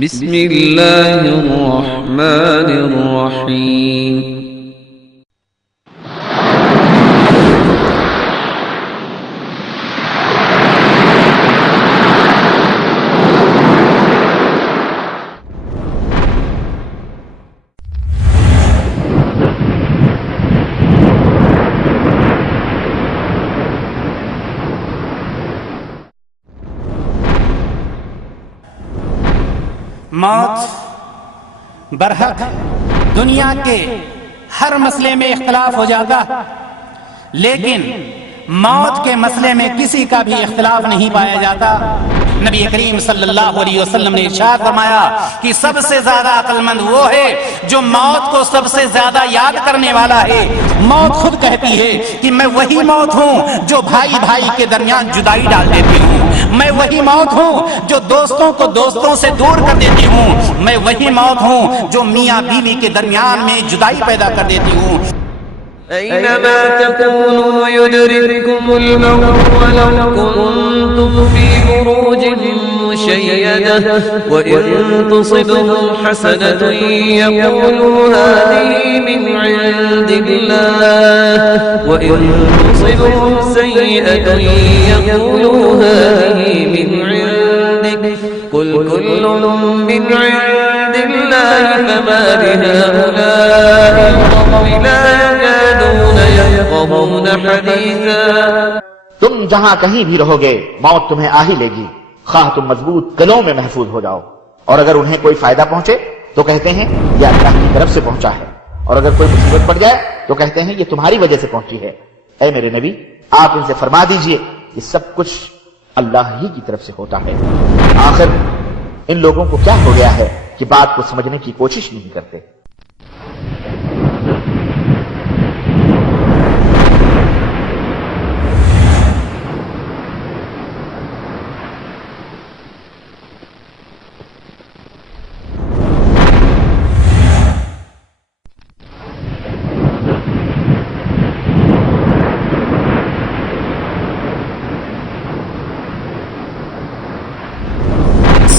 بسم اللہ الرحمن الرحیم. موت برحق دنیا کے ہر مسئلے میں اختلاف ہو جاتا، لیکن موت کے مسئلے میں کسی کا بھی اختلاف نہیں پایا جاتا. نبی کریم صلی اللہ علیہ وسلم نے ارشاد فرمایا کہ سب سے زیادہ عقل مند وہ ہے جو موت کو سب سے زیادہ یاد کرنے والا ہے. موت خود کہتی ہے کہ میں وہی موت ہوں جو بھائی بھائی کے درمیان جدائی ڈال دیتی ہوں، میں وہی موت ہوں جو دوستوں کو دوستوں سے دور کر دیتی ہوں، میں وہی موت ہوں جو میاں بیوی کے درمیان میں جدائی پیدا کر دیتی ہوں. أينما تكونوا يدرككم الموت ولو كنتم في بروج مشيدة وإن تصبهم حسنة يقولوا هذه من عند الله وإن تصبهم سيئة يقولوا هذه من عندك قل كل من عند الله فما لهؤلاء القوم لا يكادون يفقهون حديثا. تم جہاں کہیں بھی رہو گے موت تمہیں آ ہی لے گی، خواہ تم مضبوط قلعوں میں محفوظ ہو جاؤ. اور اگر انہیں کوئی فائدہ پہنچے تو کہتے ہیں یہ اللہ کی طرف سے پہنچا ہے، اور اگر کوئی مصیبت پڑ جائے تو کہتے ہیں یہ تمہاری وجہ سے پہنچی ہے. اے میرے نبی، آپ ان سے فرما دیجئے یہ سب کچھ اللہ ہی کی طرف سے ہوتا ہے. آخر ان لوگوں کو کیا ہو گیا ہے کہ بات کو سمجھنے کی کوشش نہیں کرتے.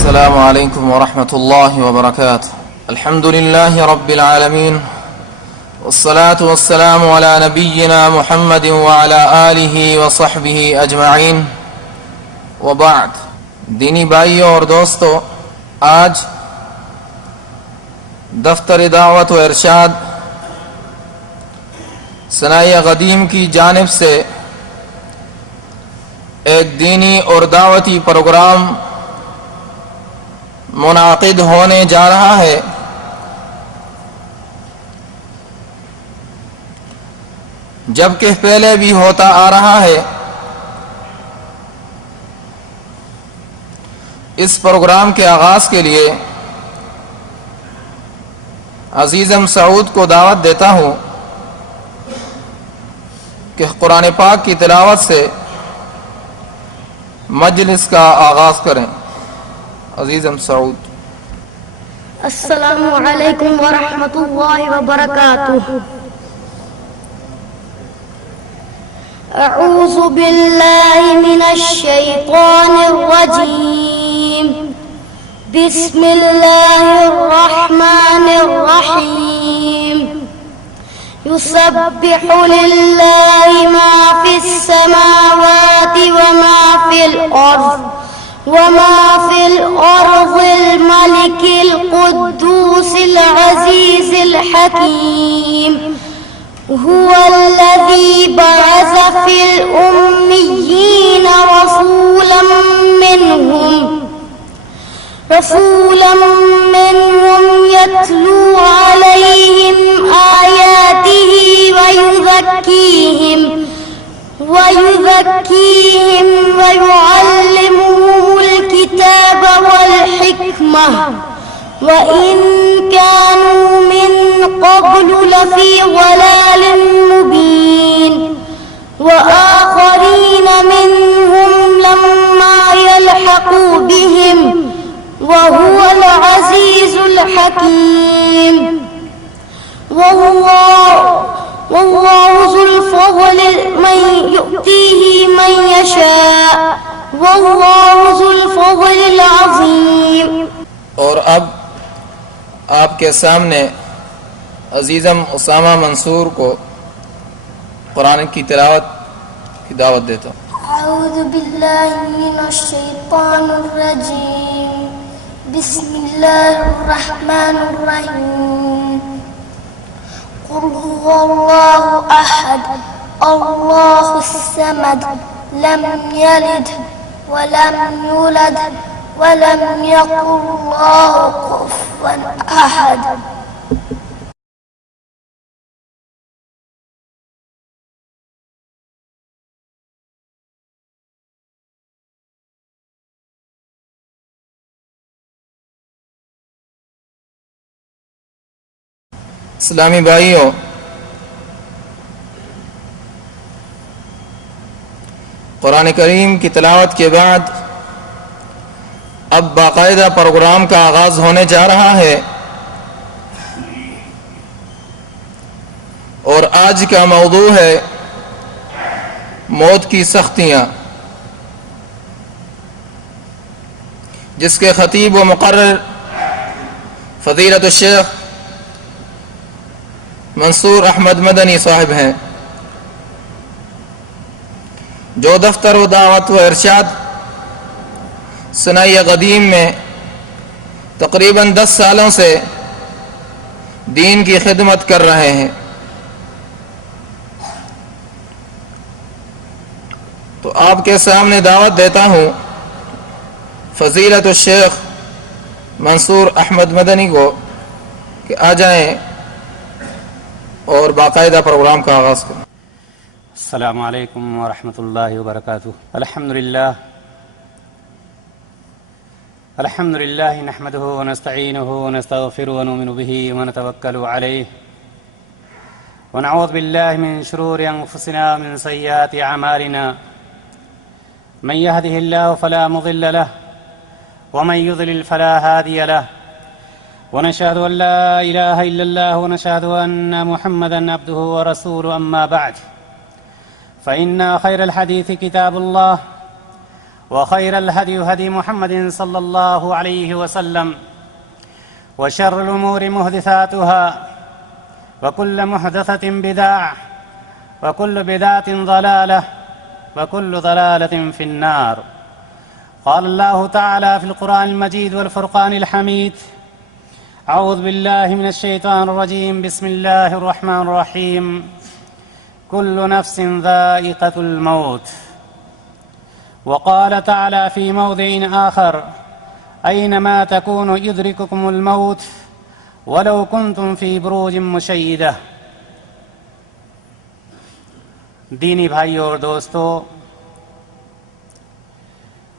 السلام علیکم ورحمۃ اللہ وبرکاتہ. الحمد للہ رب العالمین والصلاة والسلام علی نبینا محمد وعلی آلہ وصحبہ اجمعین وبعد. دینی بھائیوں اور دوستو، آج دفتر دعوت و ارشاد ثنائیہ قدیم کی جانب سے ایک دینی اور دعوتی پروگرام منعقد ہونے جا رہا ہے. جبکہ پہلے بھی ہوتا آ رہا ہے. اس پروگرام کے آغاز کے لیے عزیزم سعود کو دعوت دیتا ہوں کہ قرآن پاک کی تلاوت سے مجلس کا آغاز کریں. عزیزم سعود. السلام علیکم ورحمۃ اللہ وبرکاتہ. اعوذ باللہ من الشیطان الرجیم. بسم اللہ الرحمن الرحیم. يسبح للہ ما فی السماوات وما فی الارض وما في الأرض الملك القدوس العزيز الحكيم. هو الذي بعث في الأميين رسولا منهم يتلو عليهم آياته ويزكيهم ويعلمهم الكتاب والحكمة وإن كانوا من قبل لفي ضلال مبين. وآخرين منهم لما يلحقوا بهم وهو العزيز الحكيم. والله ذو الفضل من يؤتيه من يشاء والله ذو الفضل العظيم. اور اب آپ کے سامنے عزیزم اسامہ منصور کو قرآن کی تلاوت کی دعوت دیتا ہوں. اعوذ باللہ من الشیطان الرجیم بسم اللہ الرحمن الرحیم قل هو اللہ احد اللہ الصمد لم یلد ولم یولد ولم یکن له کفوا احد. اسلامی بھائیوں، قرآن کریم کی تلاوت کے بعد اب باقاعدہ پروگرام کا آغاز ہونے جا رہا ہے، اور آج کا موضوع ہے موت کی سختیاں، جس کے خطیب و مقرر فضیلت الشیخ منصور احمد مدنی صاحب ہیں، جو دفتر و دعوت و ارشاد ثنائی قدیم میں تقریباً 10 سالوں سے دین کی خدمت کر رہے ہیں. تو آپ کے سامنے دعوت دیتا ہوں فضیلت الشیخ منصور احمد مدنی کو کہ آ جائیں اور باقاعدہ پروگرام کا آغاز کریں. السلام علیکم ورحمۃ اللہ وبرکاتہ. الحمد للہ نحمده ونستعینه ونستغفره ونؤمن به ونتوکل علیہ ونعوذ باللہ من شرور انفسنا ومن سیئات اعمالنا من يهده الله فلا مضل له ومن يضلل فلا هادي له ونشهد أن لا إله إلا الله ونشهد أن محمدا عبده ورسوله. أما بعد فإن خير الحديث كتاب الله وخير الهدي هدي محمد صلى الله عليه وسلم وشر الأمور محدثاتها وكل محدثة بدعة وكل بدعة ضلالة وكل ضلالة في النار. قال الله تعالى في القرآن المجيد والفرقان الحميد: اعوذ باللہ من الشیطان الرجیم بسم اللہ الرحمن الرحیم کل نفس ذائقة الموت. وقال تعالی فی موضع آخر: اینما تکونوا یدرککم الموت ولو کنتم فی بروج مشیدہ. دینی بھائیوں اور دوستوں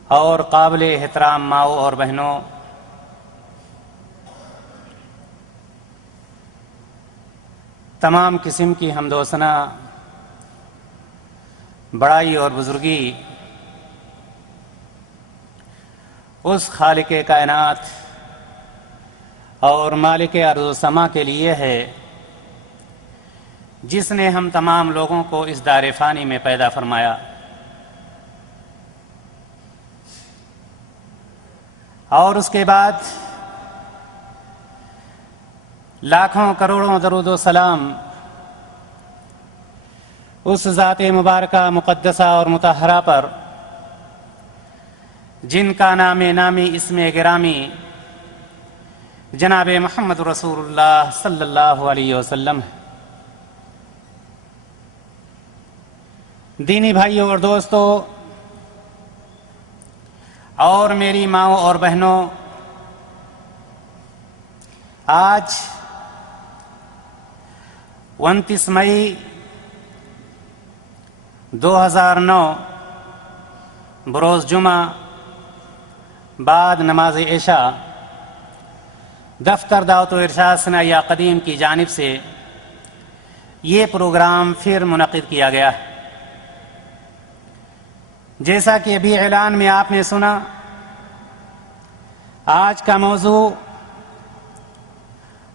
اور قابل احترام ماؤں اور بہنوں، تمام قسم کی حمد و ثنا، بڑائی اور بزرگی اس خالق کائنات اور مالک ارض و سما کے لیے ہے جس نے ہم تمام لوگوں کو اس دار فانی میں پیدا فرمایا، اور اس کے بعد لاکھوں کروڑوں درود و سلام اس ذات مبارکہ مقدسہ اور مطہرہ پر جن کا نام نامی اسم گرامی جناب محمد رسول اللہ صلی اللہ علیہ وسلم ہے. دینی بھائیوں اور دوستوں اور میری ماؤں اور بہنوں، آج 29 مئی 2009 بروز جمعہ بعد نماز عشاء دفتر دعوت و ارشاد ثنائیہ قدیم کی جانب سے یہ پروگرام پھر منعقد کیا گیا ہے. جیسا کہ ابھی اعلان میں آپ نے سنا، آج کا موضوع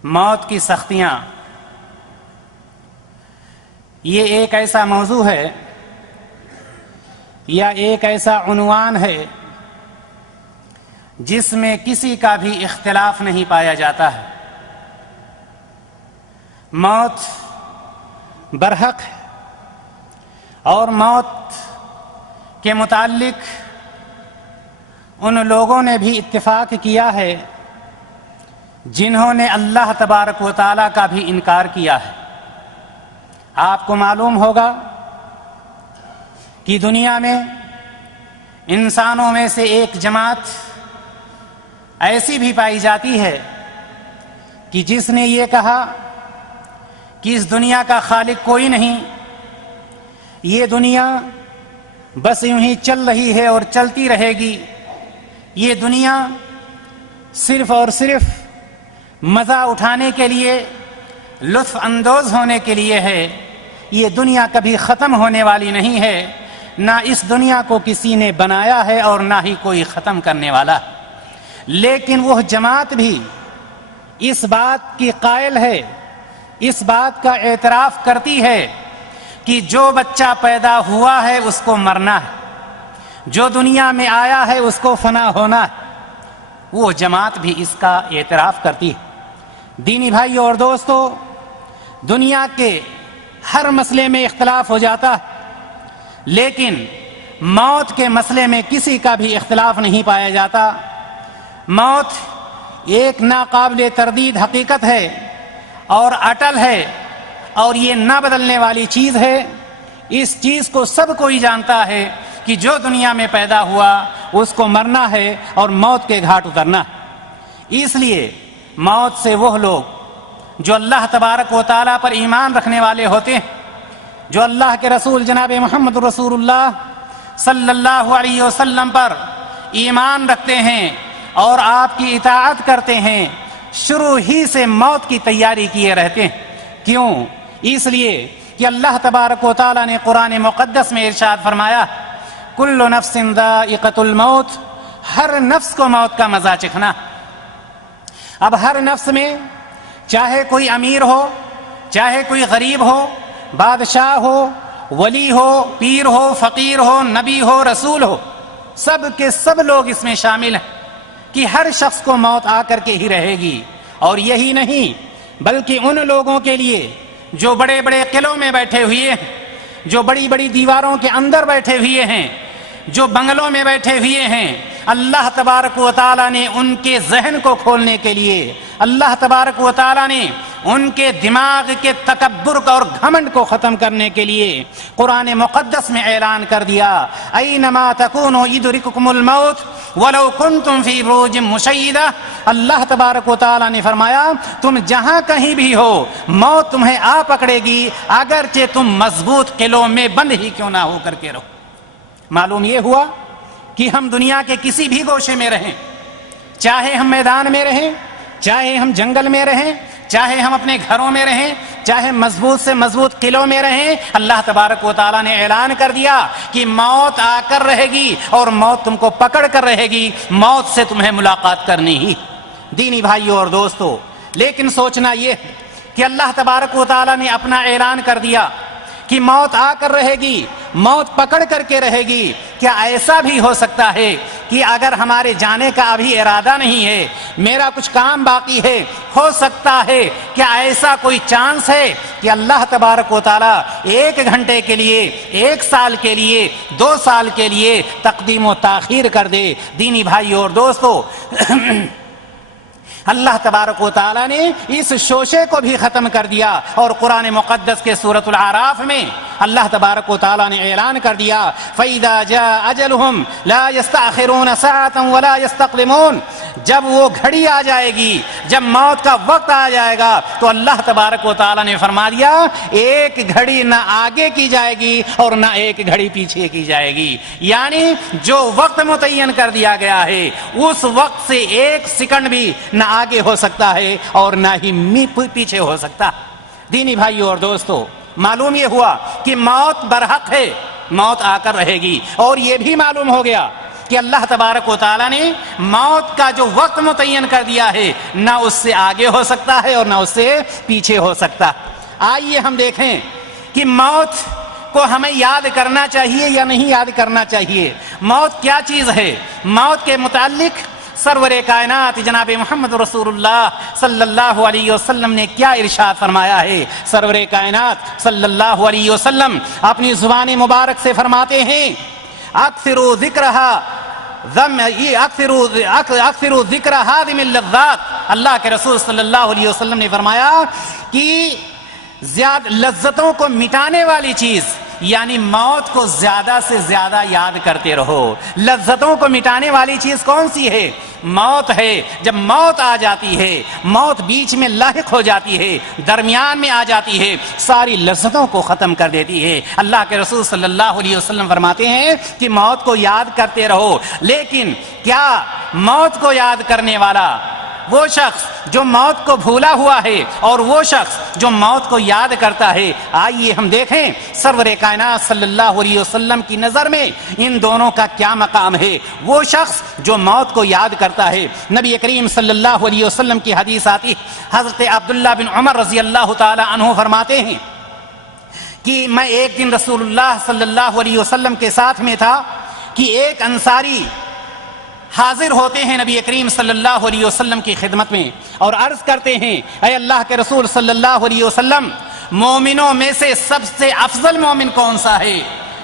موت کی سختیاں. یہ ایک ایسا موضوع ہے یا ایک ایسا عنوان ہے جس میں کسی کا بھی اختلاف نہیں پایا جاتا ہے۔ موت برحق ہے، اور موت کے متعلق ان لوگوں نے بھی اتفاق کیا ہے جنہوں نے اللہ تبارک و تعالیٰ کا بھی انکار کیا ہے۔ آپ کو معلوم ہوگا کہ دنیا میں انسانوں میں سے ایک جماعت ایسی بھی پائی جاتی ہے کہ جس نے یہ کہا کہ اس دنیا کا خالق کوئی نہیں، یہ دنیا بس یوں ہی چل رہی ہے اور چلتی رہے گی، یہ دنیا صرف اور صرف مزہ اٹھانے کے لیے، لطف اندوز ہونے کے لیے ہے، یہ دنیا کبھی ختم ہونے والی نہیں ہے، نہ اس دنیا کو کسی نے بنایا ہے اور نہ ہی کوئی ختم کرنے والا۔ لیکن وہ جماعت بھی اس بات کی قائل ہے، اس بات کا اعتراف کرتی ہے کہ جو بچہ پیدا ہوا ہے اس کو مرنا ہے، جو دنیا میں آیا ہے اس کو فنا ہونا ہے، وہ جماعت بھی اس کا اعتراف کرتی ہے۔ دینی بھائیوں اور دوستو، دنیا کے ہر مسئلے میں اختلاف ہو جاتا ہے، لیکن موت کے مسئلے میں کسی کا بھی اختلاف نہیں پایا جاتا۔ موت ایک ناقابل تردید حقیقت ہے اور اٹل ہے، اور یہ نہ بدلنے والی چیز ہے۔ اس چیز کو سب کوئی جانتا ہے کہ جو دنیا میں پیدا ہوا اس کو مرنا ہے اور موت کے گھاٹ اترنا ہے۔ اس لیے موت سے وہ لوگ جو اللہ تبارک و تعالیٰ پر ایمان رکھنے والے ہوتے ہیں، جو اللہ کے رسول جناب محمد رسول اللہ صلی اللہ علیہ وسلم پر ایمان رکھتے ہیں اور آپ کی اطاعت کرتے ہیں، شروع ہی سے موت کی تیاری کیے رہتے ہیں۔ کیوں؟ اس لیے کہ اللہ تبارک و تعالیٰ نے قرآن مقدس میں ارشاد فرمایا، کل نفس ذائقۃ الموت، ہر نفس کو موت کا مزہ چکھنا۔ اب ہر نفس میں چاہے کوئی امیر ہو، چاہے کوئی غریب ہو، بادشاہ ہو، ولی ہو، پیر ہو، فقیر ہو، نبی ہو، رسول ہو، سب کے سب لوگ اس میں شامل ہیں کہ ہر شخص کو موت آ کر کے ہی رہے گی۔ اور یہی نہیں بلکہ ان لوگوں کے لیے جو بڑے بڑے قلعوں میں بیٹھے ہوئے ہیں، جو بڑی بڑی دیواروں کے اندر بیٹھے ہوئے ہیں، جو بنگلوں میں بیٹھے ہوئے ہیں، اللہ تبارک و تعالیٰ نے ان کے ذہن کو کھولنے کے لیے، اللہ تبارک و تعالیٰ نے ان کے دماغ کے تکبر اور گھمنڈ کو ختم کرنے کے لیے قرآن مقدس میں اعلان کر دیا، اینما تکونوا یدرککم الموت ولو کنتم فی بروج مشیدہ۔ اللہ تبارک و تعالیٰ نے فرمایا تم جہاں کہیں بھی ہو موت تمہیں آ پکڑے گی، اگرچہ تم مضبوط قلعوں میں بند ہی کیوں نہ ہو کر کے رہو۔ معلوم یہ ہوا کہ ہم دنیا کے کسی بھی گوشے میں رہیں، چاہے ہم میدان میں رہیں، چاہے ہم جنگل میں رہیں، چاہے ہم اپنے گھروں میں رہیں، چاہے مضبوط سے مضبوط قلعوں میں رہیں، اللہ تبارک و تعالیٰ نے اعلان کر دیا کہ موت آ کر رہے گی اور موت تم کو پکڑ کر رہے گی، موت سے تمہیں ملاقات کرنی ہی۔ دینی بھائیوں اور دوستو، لیکن سوچنا یہ کہ اللہ تبارک و تعالیٰ نے اپنا اعلان کر دیا کہ موت آ کر رہے گی، موت پکڑ کر کے رہے گی، کیا ایسا بھی ہو سکتا ہے کہ اگر ہمارے جانے کا ابھی ارادہ نہیں ہے، میرا کچھ کام باقی ہے، ہو سکتا ہے کیا ایسا کوئی چانس ہے کہ اللہ تبارک و تعالیٰ 1 گھنٹے کے لیے، 1 سال کے لیے، 2 سال کے لیے تقدیم و تاخیر کر دے؟ دینی بھائیوں اور دوستو، اللہ تبارک و تعالیٰ نے اس شوشے کو بھی ختم کر دیا اور قرآن مقدس کے سورۃ الاعراف میں اللہ تبارک و تعالیٰ نے اعلان کر دیا، فَإِذَا جَاءَ أَجَلُهُمْ لَا يَسْتَأْخِرُونَ سَاعَةً وَلَا يَسْتَقْدِمُونَ۔ جب وہ گھڑی آ جائے گی، جب موت کا وقت آ جائے گا تو اللہ تبارک و تعالیٰ نے فرما دیا ایک گھڑی نہ آگے کی جائے گی اور نہ ایک گھڑی پیچھے کی جائے گی، یعنی جو وقت متعین کر دیا گیا ہے اس وقت سے 1 سیکنڈ بھی نہ آگے ہو سکتا ہے اور نہ ہی پیچھے ہو سکتا۔ دینی بھائیوں اور دوستو، معلوم یہ ہوا کہ موت برحق ہے، موت آ کر رہے گی، اور یہ بھی معلوم ہو گیا کہ اللہ تبارک و تعالیٰ نے موت کا جو وقت متعین کر دیا ہے نہ اس سے آگے ہو سکتا ہے اور نہ اس سے پیچھے ہو سکتا۔ آئیے ہم دیکھیں کہ موت کو ہمیں یاد کرنا چاہیے یا نہیں یاد کرنا چاہیے۔ موت کیا چیز ہے؟ موت کے متعلق سرور کائنات جناب محمد رسول اللہ صلی اللہ علیہ وسلم نے کیا ارشاد فرمایا ہے؟ سرور کائنات صلی اللہ علیہ وسلم اپنی زبان مبارک سے فرماتے ہیں اکثروا ذکرہا اکثروا ذکر ہادم اللذات. اللہ کے رسول صلی اللہ علیہ وسلم نے فرمایا کہ زیادہ لذتوں کو مٹانے والی چیز یعنی موت کو زیادہ سے زیادہ یاد کرتے رہو. لذتوں کو مٹانے والی چیز کون سی ہے؟ موت ہے. جب موت آ جاتی ہے، موت بیچ میں لاحق ہو جاتی ہے، درمیان میں آ جاتی ہے، ساری لذتوں کو ختم کر دیتی ہے. اللہ کے رسول صلی اللہ علیہ وسلم فرماتے ہیں کہ موت کو یاد کرتے رہو. لیکن کیا موت کو یاد کرنے والا وہ شخص جو موت کو بھولا ہوا ہے اور وہ شخص جو موت کو یاد کرتا ہے، آئیے ہم دیکھیں سرور کائنات صلی اللہ علیہ وسلم کی نظر میں ان دونوں کا کیا مقام ہے. وہ شخص جو موت کو یاد کرتا ہے، نبی کریم صلی اللہ علیہ وسلم کی حدیث آتی، حضرت عبداللہ بن عمر رضی اللہ تعالی عنہ فرماتے ہیں کہ میں ایک دن رسول اللہ صلی اللہ علیہ وسلم کے ساتھ میں تھا کہ ایک انصاری حاضر ہوتے ہیں نبی کریم صلی اللہ علیہ وسلم کی خدمت میں اور عرض کرتے ہیں اے اللہ کے رسول صلی اللہ علیہ وسلم، مومنوں میں سے سب سے افضل مومن کون سا ہے؟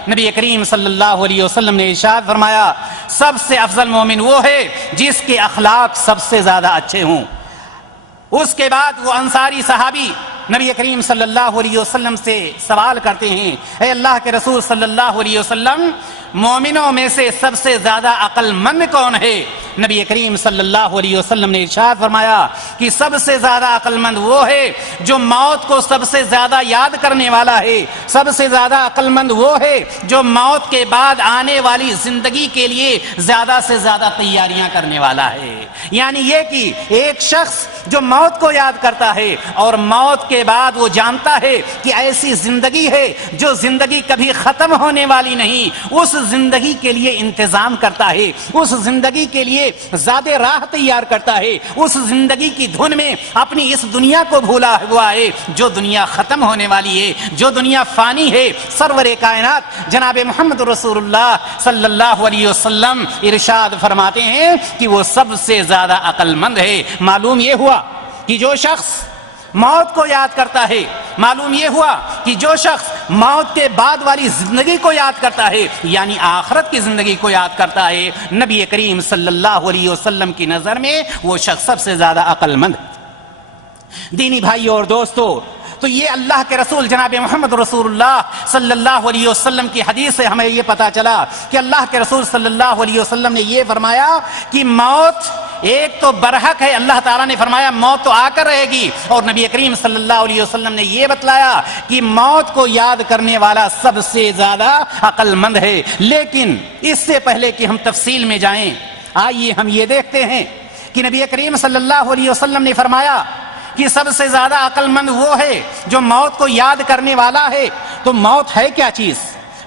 نبی کریم صلی اللہ علیہ وسلم نے ارشاد فرمایا سب سے افضل مومن وہ ہے جس کے اخلاق سب سے زیادہ اچھے ہوں. اس کے بعد وہ انصاری صحابی نبی کریم صلی اللہ علیہ وسلم سے سوال کرتے ہیں اے اللہ کے رسول صلی اللہ علیہ وسلم، مومنوں میں سے سب سے زیادہ عقل مند کون ہے؟ نبی کریم صلی اللہ علیہ وسلم نے ارشاد فرمایا کہ سب سے زیادہ عقل مند وہ ہے جو موت کو سب سے زیادہ یاد کرنے والا ہے. سب سے زیادہ عقل مند وہ ہے جو موت کے بعد آنے والی زندگی کے لیے زیادہ سے زیادہ تیاریاں کرنے والا ہے. یعنی یہ کہ ایک شخص جو موت کو یاد کرتا ہے اور موت کے بعد وہ جانتا ہے کہ ایسی زندگی ہے جو زندگی کبھی ختم ہونے والی نہیں، اس زندگی کے لیے انتظام کرتا ہے، اس زندگی کے لیے زیادہ راہ تیار کرتا ہے، اس زندگی کی دھن میں اپنی اس دنیا کو بھولا ہوا ہے جو دنیا ختم ہونے والی ہے، جو دنیا فانی ہے. سرور کائنات جناب محمد رسول اللہ صلی اللہ علیہ وسلم ارشاد فرماتے ہیں کہ وہ سب سے زیادہ عقل مند ہے. معلوم یہ ہوا کہ جو شخص موت کو یاد کرتا ہے، معلوم یہ ہوا کہ جو شخص موت کے بعد والی زندگی کو یاد کرتا ہے یعنی آخرت کی زندگی کو یاد کرتا ہے، نبی کریم صلی اللہ علیہ وسلم کی نظر میں وہ شخص سب سے زیادہ عقل مند. دینی بھائیوں اور دوستو، تو یہ اللہ کے رسول جناب محمد رسول اللہ صلی اللہ علیہ وسلم کی حدیث سے ہمیں یہ پتا چلا کہ اللہ کے رسول صلی اللہ علیہ وسلم نے یہ فرمایا کہ موت ایک تو برحق ہے. اللہ تعالیٰ نے فرمایا موت تو آ کر رہے گی، اور نبی کریم صلی اللہ علیہ وسلم نے یہ بتلایا کہ موت کو یاد کرنے والا سب سے زیادہ عقل مند ہے. لیکن اس سے پہلے کہ ہم تفصیل میں جائیں، آئیے ہم یہ دیکھتے ہیں کہ نبی کریم صلی اللہ علیہ وسلم نے فرمایا کہ سب سے زیادہ عقل مند وہ ہے جو موت کو یاد کرنے والا ہے. تو موت ہے کیا چیز؟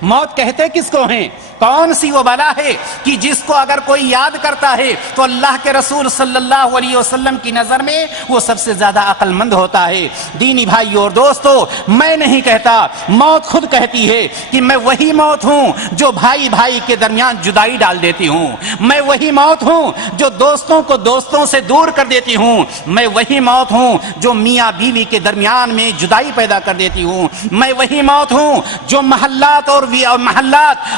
موت کہتے کس کو ہیں؟ کون سی وہ بلا ہے کہ جس کو اگر کوئی یاد کرتا ہے تو اللہ کے رسول صلی اللہ علیہ وسلم کی نظر میں وہ سب سے زیادہ عقل مند ہوتا ہے. دینی بھائیوں اور دوستو، میں نہیں کہتا، موت خود کہتی ہے کہ میں وہی موت ہوں جو بھائی بھائی کے درمیان جدائی ڈال دیتی ہوں، میں وہی موت ہوں جو دوستوں کو دوستوں سے دور کر دیتی ہوں، میں وہی موت ہوں جو میاں بیوی کے درمیان میں جدائی پیدا کر دیتی ہوں، میں وہی موت ہوں جو محلات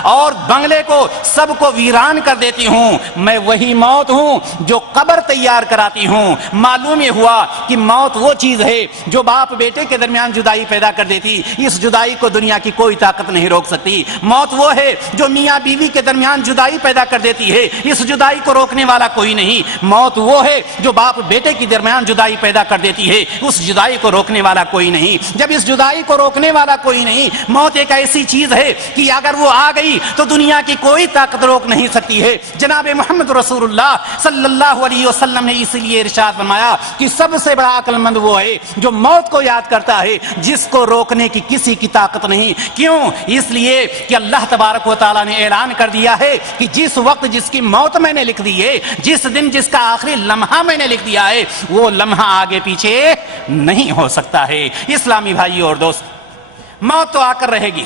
اور بنگلے کو سب کو ویران کر دیتی ہوں، میں وہی موت ہوں جو قبر تیار کراتی ہوں. معلوم یہ ہوا کہ موت وہ چیز ہے جو باپ بیٹے کے درمیان جدائی پیدا کر دیتی، اس جدائی کو دنیا کی کوئی طاقت نہیں روک سکتی. موت وہ ہے جو میاں بیوی کے درمیان جدائی پیدا کر دیتی ہے، اس جدائی کو روکنے والا کوئی نہیں. موت وہ ہے جو باپ بیٹے کے درمیان جدائی پیدا کر دیتی ہے، اس جدائی کو روکنے والا کوئی نہیں. جب اس جدائی کو روکنے والا کوئی نہیں، موت ایک ایسی چیز ہے کہ اگر وہ آ گئی تو دنیا کی کوئی طاقت روک نہیں سکتی ہے. جناب محمد رسول اللہ صلی اللہ علیہ وسلم نے اسی لیے ارشاد فرمایا کہ سب سے بڑا عقل مند وہ ہے جو موت کو یاد کرتا ہے جس کو روکنے کی کسی کی طاقت نہیں. کیوں؟ اس لیے کہ اللہ تبارک و تعالیٰ نے اعلان کر دیا ہے کہ جس وقت جس کی موت میں نے لکھ دی ہے، جس دن جس کا آخری لمحہ میں نے لکھ دیا ہے، وہ لمحہ آگے پیچھے نہیں ہو سکتا ہے. اسلامی بھائیوں اور دوست، موت تو آ کر رہے گی،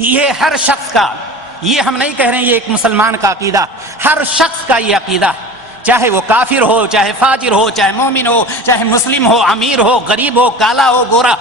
یہ ہر شخص کا یہ ہم نہیں کہہ رہے ہیں یہ ایک مسلمان کا عقیدہ، ہر شخص کا یہ عقیدہ، چاہے وہ کافر ہو، چاہے فاجر ہو، چاہے مومن ہو، چاہے مسلم ہو، امیر ہو، غریب ہو، کالا ہو، گورا،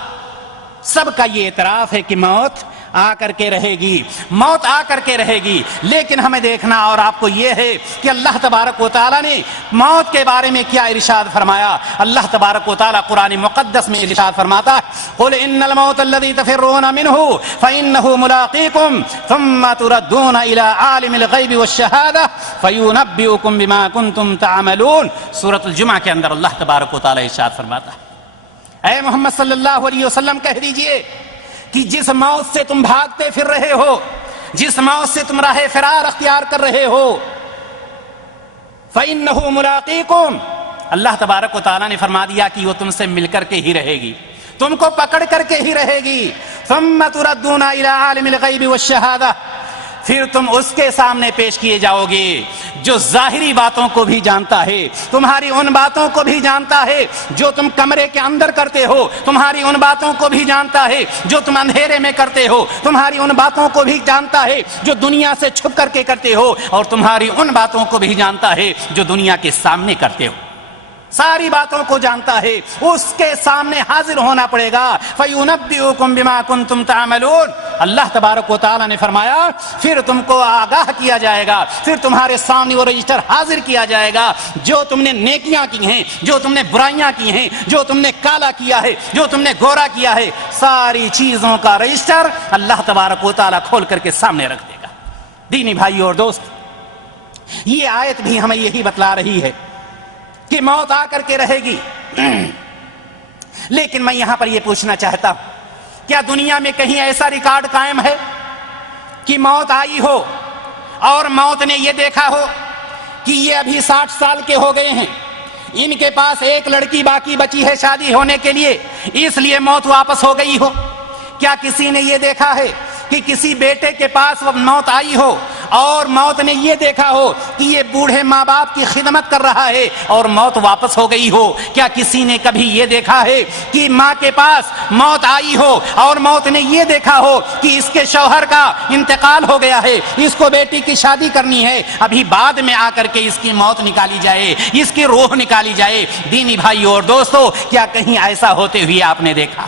سب کا یہ اعتراف ہے کہ موت آ کر کے رہے گی، موت آ کر کے رہے گی۔ لیکن ہمیں دیکھنا اور آپ کو یہ ہے کہ اللہ تبارک و تعالیٰ نے موت کے بارے میں کیا ارشاد فرمایا۔ اللہ تبارک و تعالیٰ قرآن مقدس میں ارشاد فرماتا ہے قُلْ إِنَّ الْمَوْتَ الَّذِي تَفِرُّونَ مِنْهُ فَإِنَّهُ مُلَاقِيكُمْ ثُمَّ تُرَدُّونَ إِلَىٰ عَالِمِ الْغَيْبِ وَالشَّهَادَةِ فَيُنَبِّئُكُم بِمَا كُنتُمْ تَعْمَلُونَ۔ سورۃ الجمعہ کے اندر اللہ تبارک و تعالیٰ ارشاد فرماتا ہے، اے محمد صلی اللہ علیہ وسلم کہہ دیجئے کہ جس موت سے تم بھاگتے پھر رہے ہو، جس موت سے تم راہ فرار اختیار کر رہے ہو، فَإِنَّهُ مُلَاقِيكُمْ، اللہ تبارک و تعالیٰ نے فرما دیا کہ وہ تم سے مل کر کے ہی رہے گی، تم کو پکڑ کر کے ہی رہے گی۔ ثُمَّ تُرَدُّونَ إِلَىٰ عَالِمِ الْغَيْبِ وَالشَّهَادَةِ، پھر تم اس کے سامنے پیش کیے جاؤ گے جو ظاہری باتوں کو بھی جانتا ہے، تمہاری ان باتوں کو بھی جانتا ہے جو تم کمرے کے اندر کرتے ہو، تمہاری ان باتوں کو بھی جانتا ہے جو تم اندھیرے میں کرتے ہو، تمہاری ان باتوں کو بھی جانتا ہے جو دنیا سے چھپ کر کے کرتے ہو، اور تمہاری ان باتوں کو بھی جانتا ہے جو دنیا کے سامنے کرتے ہو، ساری باتوں کو جانتا ہے، اس کے سامنے حاضر ہونا پڑے گا۔ فَيُنَبِّئُكُم بِمَا كُنتُمْ تَعْمَلُونَ، اللہ تبارک و تعالیٰ نے فرمایا پھر تم کو آگاہ کیا جائے گا، پھر تمہارے سامنے وہ رجسٹر حاضر کیا جائے گا، جو تم نے نیکیاں کی ہیں، جو تم نے برائیاں کی ہیں، جو تم نے کالا کیا ہے، جو تم نے گورا کیا ہے، ساری چیزوں کا رجسٹر اللہ تبارک و تعالیٰ کھول کر کے سامنے رکھ دے گا۔ دینی بھائی اور دوست، یہ آیت بھی ہمیں یہی بتلا رہی ہے کہ موت آ کر کے رہے گی۔ لیکن میں یہاں پر یہ پوچھنا چاہتا ہوں، کیا دنیا میں کہیں ایسا ریکارڈ قائم ہے کہ موت آئی ہو اور موت نے یہ دیکھا ہو کہ یہ ابھی 60 سال کے ہو گئے ہیں، ان کے پاس ایک لڑکی باقی بچی ہے شادی ہونے کے لیے، اس لیے موت واپس ہو گئی ہو؟ کیا کسی نے یہ دیکھا ہے کہ کسی بیٹے کے پاس وہ موت آئی ہو اور موت نے یہ دیکھا ہو کہ یہ بوڑھے ماں باپ کی خدمت کر رہا ہے اور موت واپس ہو گئی ہو؟ کیا کسی نے کبھی یہ دیکھا ہے کہ ماں کے پاس موت آئی ہو اور موت نے یہ دیکھا ہو کہ اس کے شوہر کا انتقال ہو گیا ہے، اس کو بیٹی کی شادی کرنی ہے، ابھی بعد میں آ کر کے اس کی موت نکالی جائے، اس کی روح نکالی جائے؟ دینی بھائی اور دوستو، کیا کہیں ایسا ہوتے ہوئے آپ نے دیکھا؟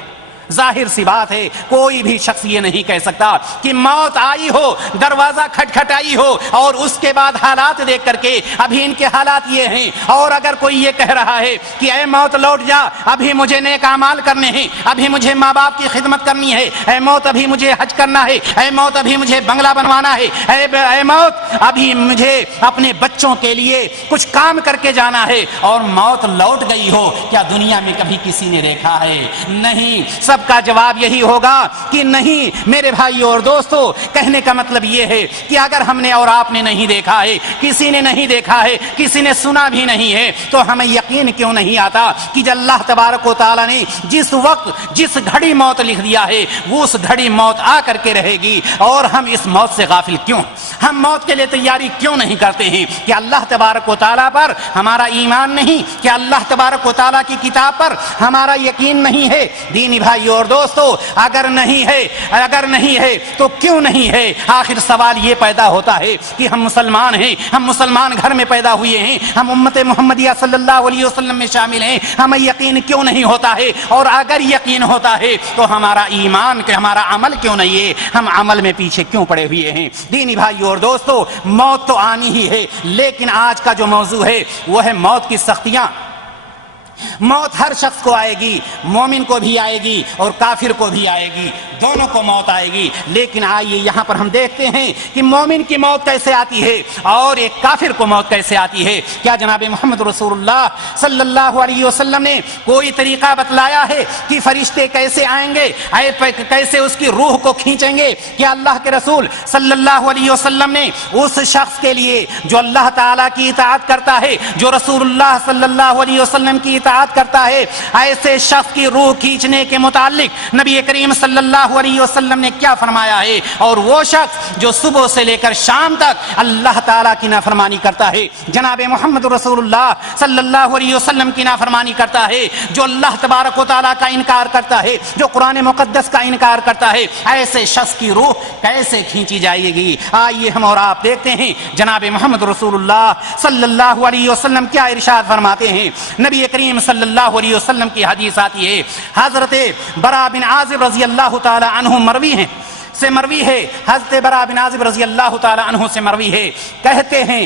ظاہر سی بات ہے، کوئی بھی شخص یہ نہیں کہہ سکتا کہ موت آئی ہو، دروازہ کھٹکھٹائی ہو اور اس کے بعد حالات دیکھ کر کے ابھی ان کے حالات یہ ہیں، اور اگر کوئی یہ کہہ رہا ہے کہ اے موت لوٹ جا، ابھی مجھے نیک اعمال کرنے ہیں، ابھی مجھے ماں باپ کی خدمت کرنی ہے، اے موت ابھی مجھے حج کرنا ہے، اے موت ابھی مجھے بنگلہ بنوانا ہے، اے موت ابھی مجھے اپنے بچوں کے لیے کچھ کام کر کے جانا ہے، اور موت لوٹ گئی ہو، کیا دنیا میں کبھی کسی نے دیکھا ہے؟ نہیں۔ سب کا جواب یہی ہوگا کہ نہیں۔ میرے بھائی اور دوستو، کہنے کا مطلب یہ ہے کہ اگر ہم نے اور آپ نے نہیں دیکھا ہے، کسی نے نہیں دیکھا ہے، کسی نے سنا بھی نہیں ہے، تو ہمیں یقین کیوں نہیں آتا کہ جب اللہ تبارک و تعالیٰ نے جس وقت جس گھڑی موت لکھ دیا ہے وہ اس گھڑی موت آ کر کے رہے گی، اور ہم اس موت سے غافل کیوں؟ ہم موت کے لیے تیاری کیوں نہیں کرتے ہیں؟ کہ اللہ تبارک و تعالیٰ پر ہمارا ایمان نہیں؟ کہ اللہ تبارک و تعالیٰ کی کتاب پر ہمارا یقین نہیں ہے؟ دینی بھائی اور دوستو، اگر نہیں ہے تو کیوں نہیں ہے؟ آخر سوال یہ پیدا ہوتا ہے کہ ہم مسلمان ہیں، ہم مسلمان گھر میں پیدا ہوئے ہیں، ہم امت محمدیہ صلی اللہ علیہ وسلم میں شامل ہیں، ہمیں یقین کیوں نہیں ہوتا ہے؟ اور اگر یقین ہوتا ہے تو ہمارا ایمان کہ ہمارا عمل کیوں نہیں ہے؟ ہم عمل میں پیچھے کیوں پڑے ہوئے ہیں؟ دینی بھائی اور دوستو، موت تو آنی ہی ہے، لیکن آج کا جو موضوع ہے وہ ہے موت کی سختیاں۔ موت ہر شخص کو آئے گی، مومن کو بھی آئے گی اور کافر کو بھی آئے گی، دونوں کو موت آئے گی۔ لیکن آئیے یہاں پر ہم دیکھتے ہیں کہ مومن کی موت کیسے آتی ہے اور ایک کافر کو موت کیسے آتی ہے۔ کیا جناب محمد رسول اللہ صلی اللہ علیہ وسلم نے کوئی طریقہ بتلایا ہے کہ فرشتے کیسے آئیں گے، کیسے اس کی روح کو کھینچیں گے؟ کیا اللہ کے رسول صلی اللہ علیہ وسلم نے اس شخص کے لیے جو اللہ تعالیٰ کی اطاعت کرتا ہے، جو رسول اللہ صلی اللہ علیہ وسلم کی اطاعت ارشاد کرتا ہے ایسے شخص کی روح کھینچنے کے متعلق نبی کریم صلی اللہ علیہ وسلم نے کیا فرمایا ہے؟ اور وہ شخص جو صبح سے لے کر شام تک اللہ تعالیٰ کی نافرمانی کرتا ہے، جناب محمد رسول اللہ صلی اللہ علیہ وسلم کی نافرمانی کرتا ہے، جو اللہ تبارک و تعالیٰ کا انکار کرتا ہے، جو قرآن مقدس کا انکار کرتا ہے، ایسے شخص کی روح کیسے کھینچی جائے گی؟ آئیے ہم اور آپ دیکھتے ہیں جناب محمد رسول اللہ صلی اللہ علیہ وسلم کیا ارشاد فرماتے ہیں۔ نبی کریم صلی اللہ علیہ وسلم کی حدیث آتی ہے، حضرت برا بن عازب رضی اللہ تعالی عنہ مروی ہے، حضرت برا بن عازب رضی اللہ تعالی عنہ سے مروی ہے، کہتے ہیں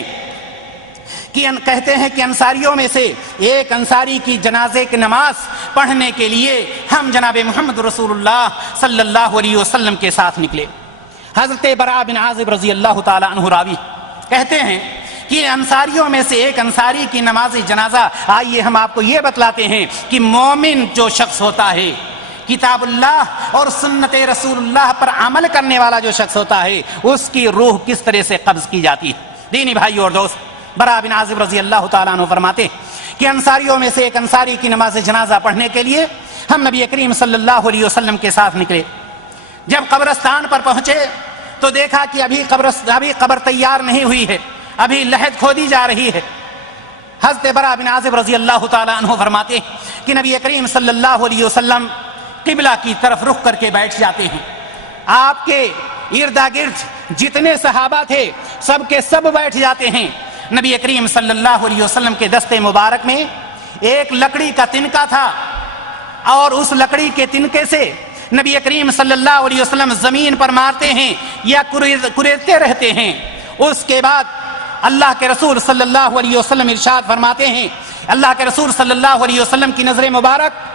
کہ انصاریوں میں سے ایک انصاری کی جنازے کی نماز پڑھنے کے لیے ہم جناب محمد رسول اللہ صلی اللہ علیہ وسلم کے ساتھ نکلے۔ حضرت برا بن عازب رضی اللہ تعالی عنہ راوی کہتے ہیں کہ انصاریوں میں سے ایک انصاری کی نماز جنازہ، آئیے ہم آپ کو یہ بتلاتے ہیں کہ مومن جو شخص ہوتا ہے، کتاب اللہ اور سنت رسول اللہ پر عمل کرنے والا جو شخص ہوتا ہے، اس کی روح کس طرح سے قبض کی جاتی ہے۔ دینی بھائیو اور دوست، برا بن عازب رضی اللہ تعالیٰ عنہ فرماتے کہ انصاریوں میں سے ایک انصاری کی نماز جنازہ پڑھنے کے لیے ہم نبی کریم صلی اللہ علیہ وسلم کے ساتھ نکلے۔ جب قبرستان پر پہنچے تو دیکھا کہ ابھی قبر تیار نہیں ہوئی ہے، ابھی لحد کھودی جا رہی ہے۔ حضرت برا بن عازب رضی اللہ تعالیٰ عنہ فرماتے کہ نبی کریم صلی اللہ علیہ وسلم قبلہ کی طرف رخ کر کے بیٹھ جاتے ہیں۔ آپ کے ارد گرد جتنے صحابہ تھے سب کے سب بیٹھ جاتے ہیں۔ نبی کریم صلی اللہ علیہ وسلم کے دستے مبارک میں ایک لکڑی کا تنکا تھا، اور اس لکڑی کے تنکے سے نبی کریم صلی اللہ علیہ وسلم زمین پر مارتے ہیں یا کریدتے رہتے ہیں۔ اس کے بعد اللہ کے رسول صلی اللہ علیہ وسلم ارشاد فرماتے ہیں، اللہ کے رسول صلی اللہ علیہ وسلم کی نظر مبارک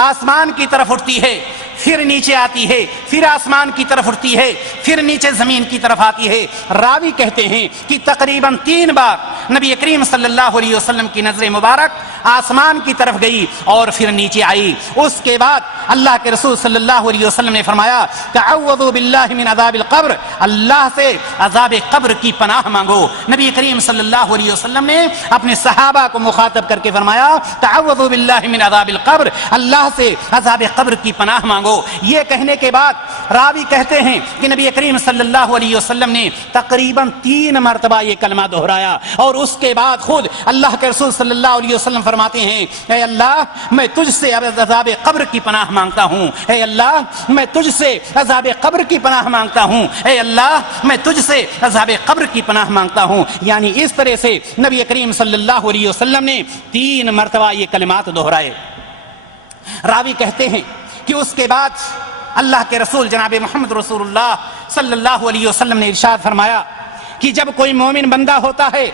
آسمان کی طرف اٹھتی ہے، پھر نیچے آتی ہے، پھر آسمان کی طرف اٹھتی ہے، پھر نیچے زمین کی طرف آتی ہے۔ راوی کہتے ہیں کہ تقریباً 3 بار نبی کریم صلی اللہ علیہ وسلم کی نظر مبارک آسمان کی طرف گئی اور پھر نیچے آئی۔ اس کے بعد اللہ کے رسول صلی اللہ علیہ وسلم نے فرمایا تعوذوا باللہ من عذاب القبر، اللہ سے عذاب قبر کی پناہ مانگو۔ نبی کریم صلی اللہ علیہ وسلم نے اپنے صحابہ کو مخاطب کر کے فرمایا تعوذوا باللہ من عذاب القبر، اللہ سے عذاب قبر کی پناہ مانگو۔ یہ کہنے کے بعد راوی کہتے ہیں کہ نبی کریم صلی اللہ علیہ وسلم نے تقریباً 3 مرتبہ یہ کلمہ دہرایا، اور اس کے بعد خود اللہ کے رسول صلی اللہ علیہ وسلم فرماتے ہیں اے اللہ میں تجھ سے عذاب قبر کی پناہ مانگتا ہوں، اے اللہ میں تجھ سے عذاب قبر کی پناہ مانگتا ہوں، اے اللہ میں تجھ سے عذاب قبر کی پناہ مانگتا ہوں۔ یعنی اس طرح سے نبی کریم صلی اللہ علیہ وسلم نے 3 مرتبہ یہ کلمات دہرائے۔ راوی کہتے ہیں کہ اس کے بعد اللہ کے رسول جناب محمد رسول اللہ صلی اللہ علیہ وسلم نے ارشاد فرمایا کہ جب کوئی مومن بندہ ہوتا ہے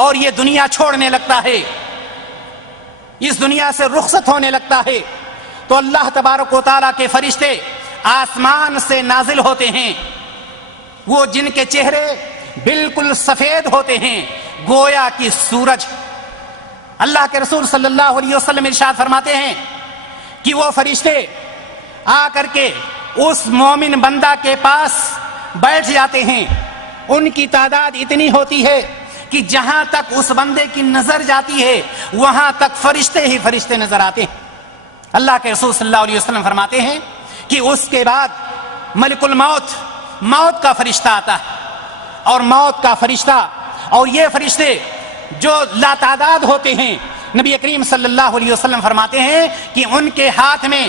اور یہ دنیا چھوڑنے لگتا ہے، اس دنیا سے رخصت ہونے لگتا ہے، تو اللہ تبارک و تعالیٰ کے فرشتے آسمان سے نازل ہوتے ہیں، وہ جن کے چہرے بالکل سفید ہوتے ہیں گویا کہ سورج۔ اللہ کے رسول صلی اللہ علیہ وسلم ارشاد فرماتے ہیں کہ وہ فرشتے آ کر کے اس مومن بندہ کے پاس بیٹھ جاتے ہیں۔ ان کی تعداد اتنی ہوتی ہے کہ جہاں تک اس بندے کی نظر جاتی ہے وہاں تک فرشتے ہی فرشتے نظر آتے ہیں۔ اللہ کے رسول صلی اللہ علیہ وسلم فرماتے ہیں کہ اس کے بعد ملک الموت، موت کا فرشتہ آتا ہے، اور موت کا فرشتہ اور یہ فرشتے جو لاتعداد ہوتے ہیں، نبی کریم صلی اللہ علیہ وسلم فرماتے ہیں کہ ان کے ہاتھ میں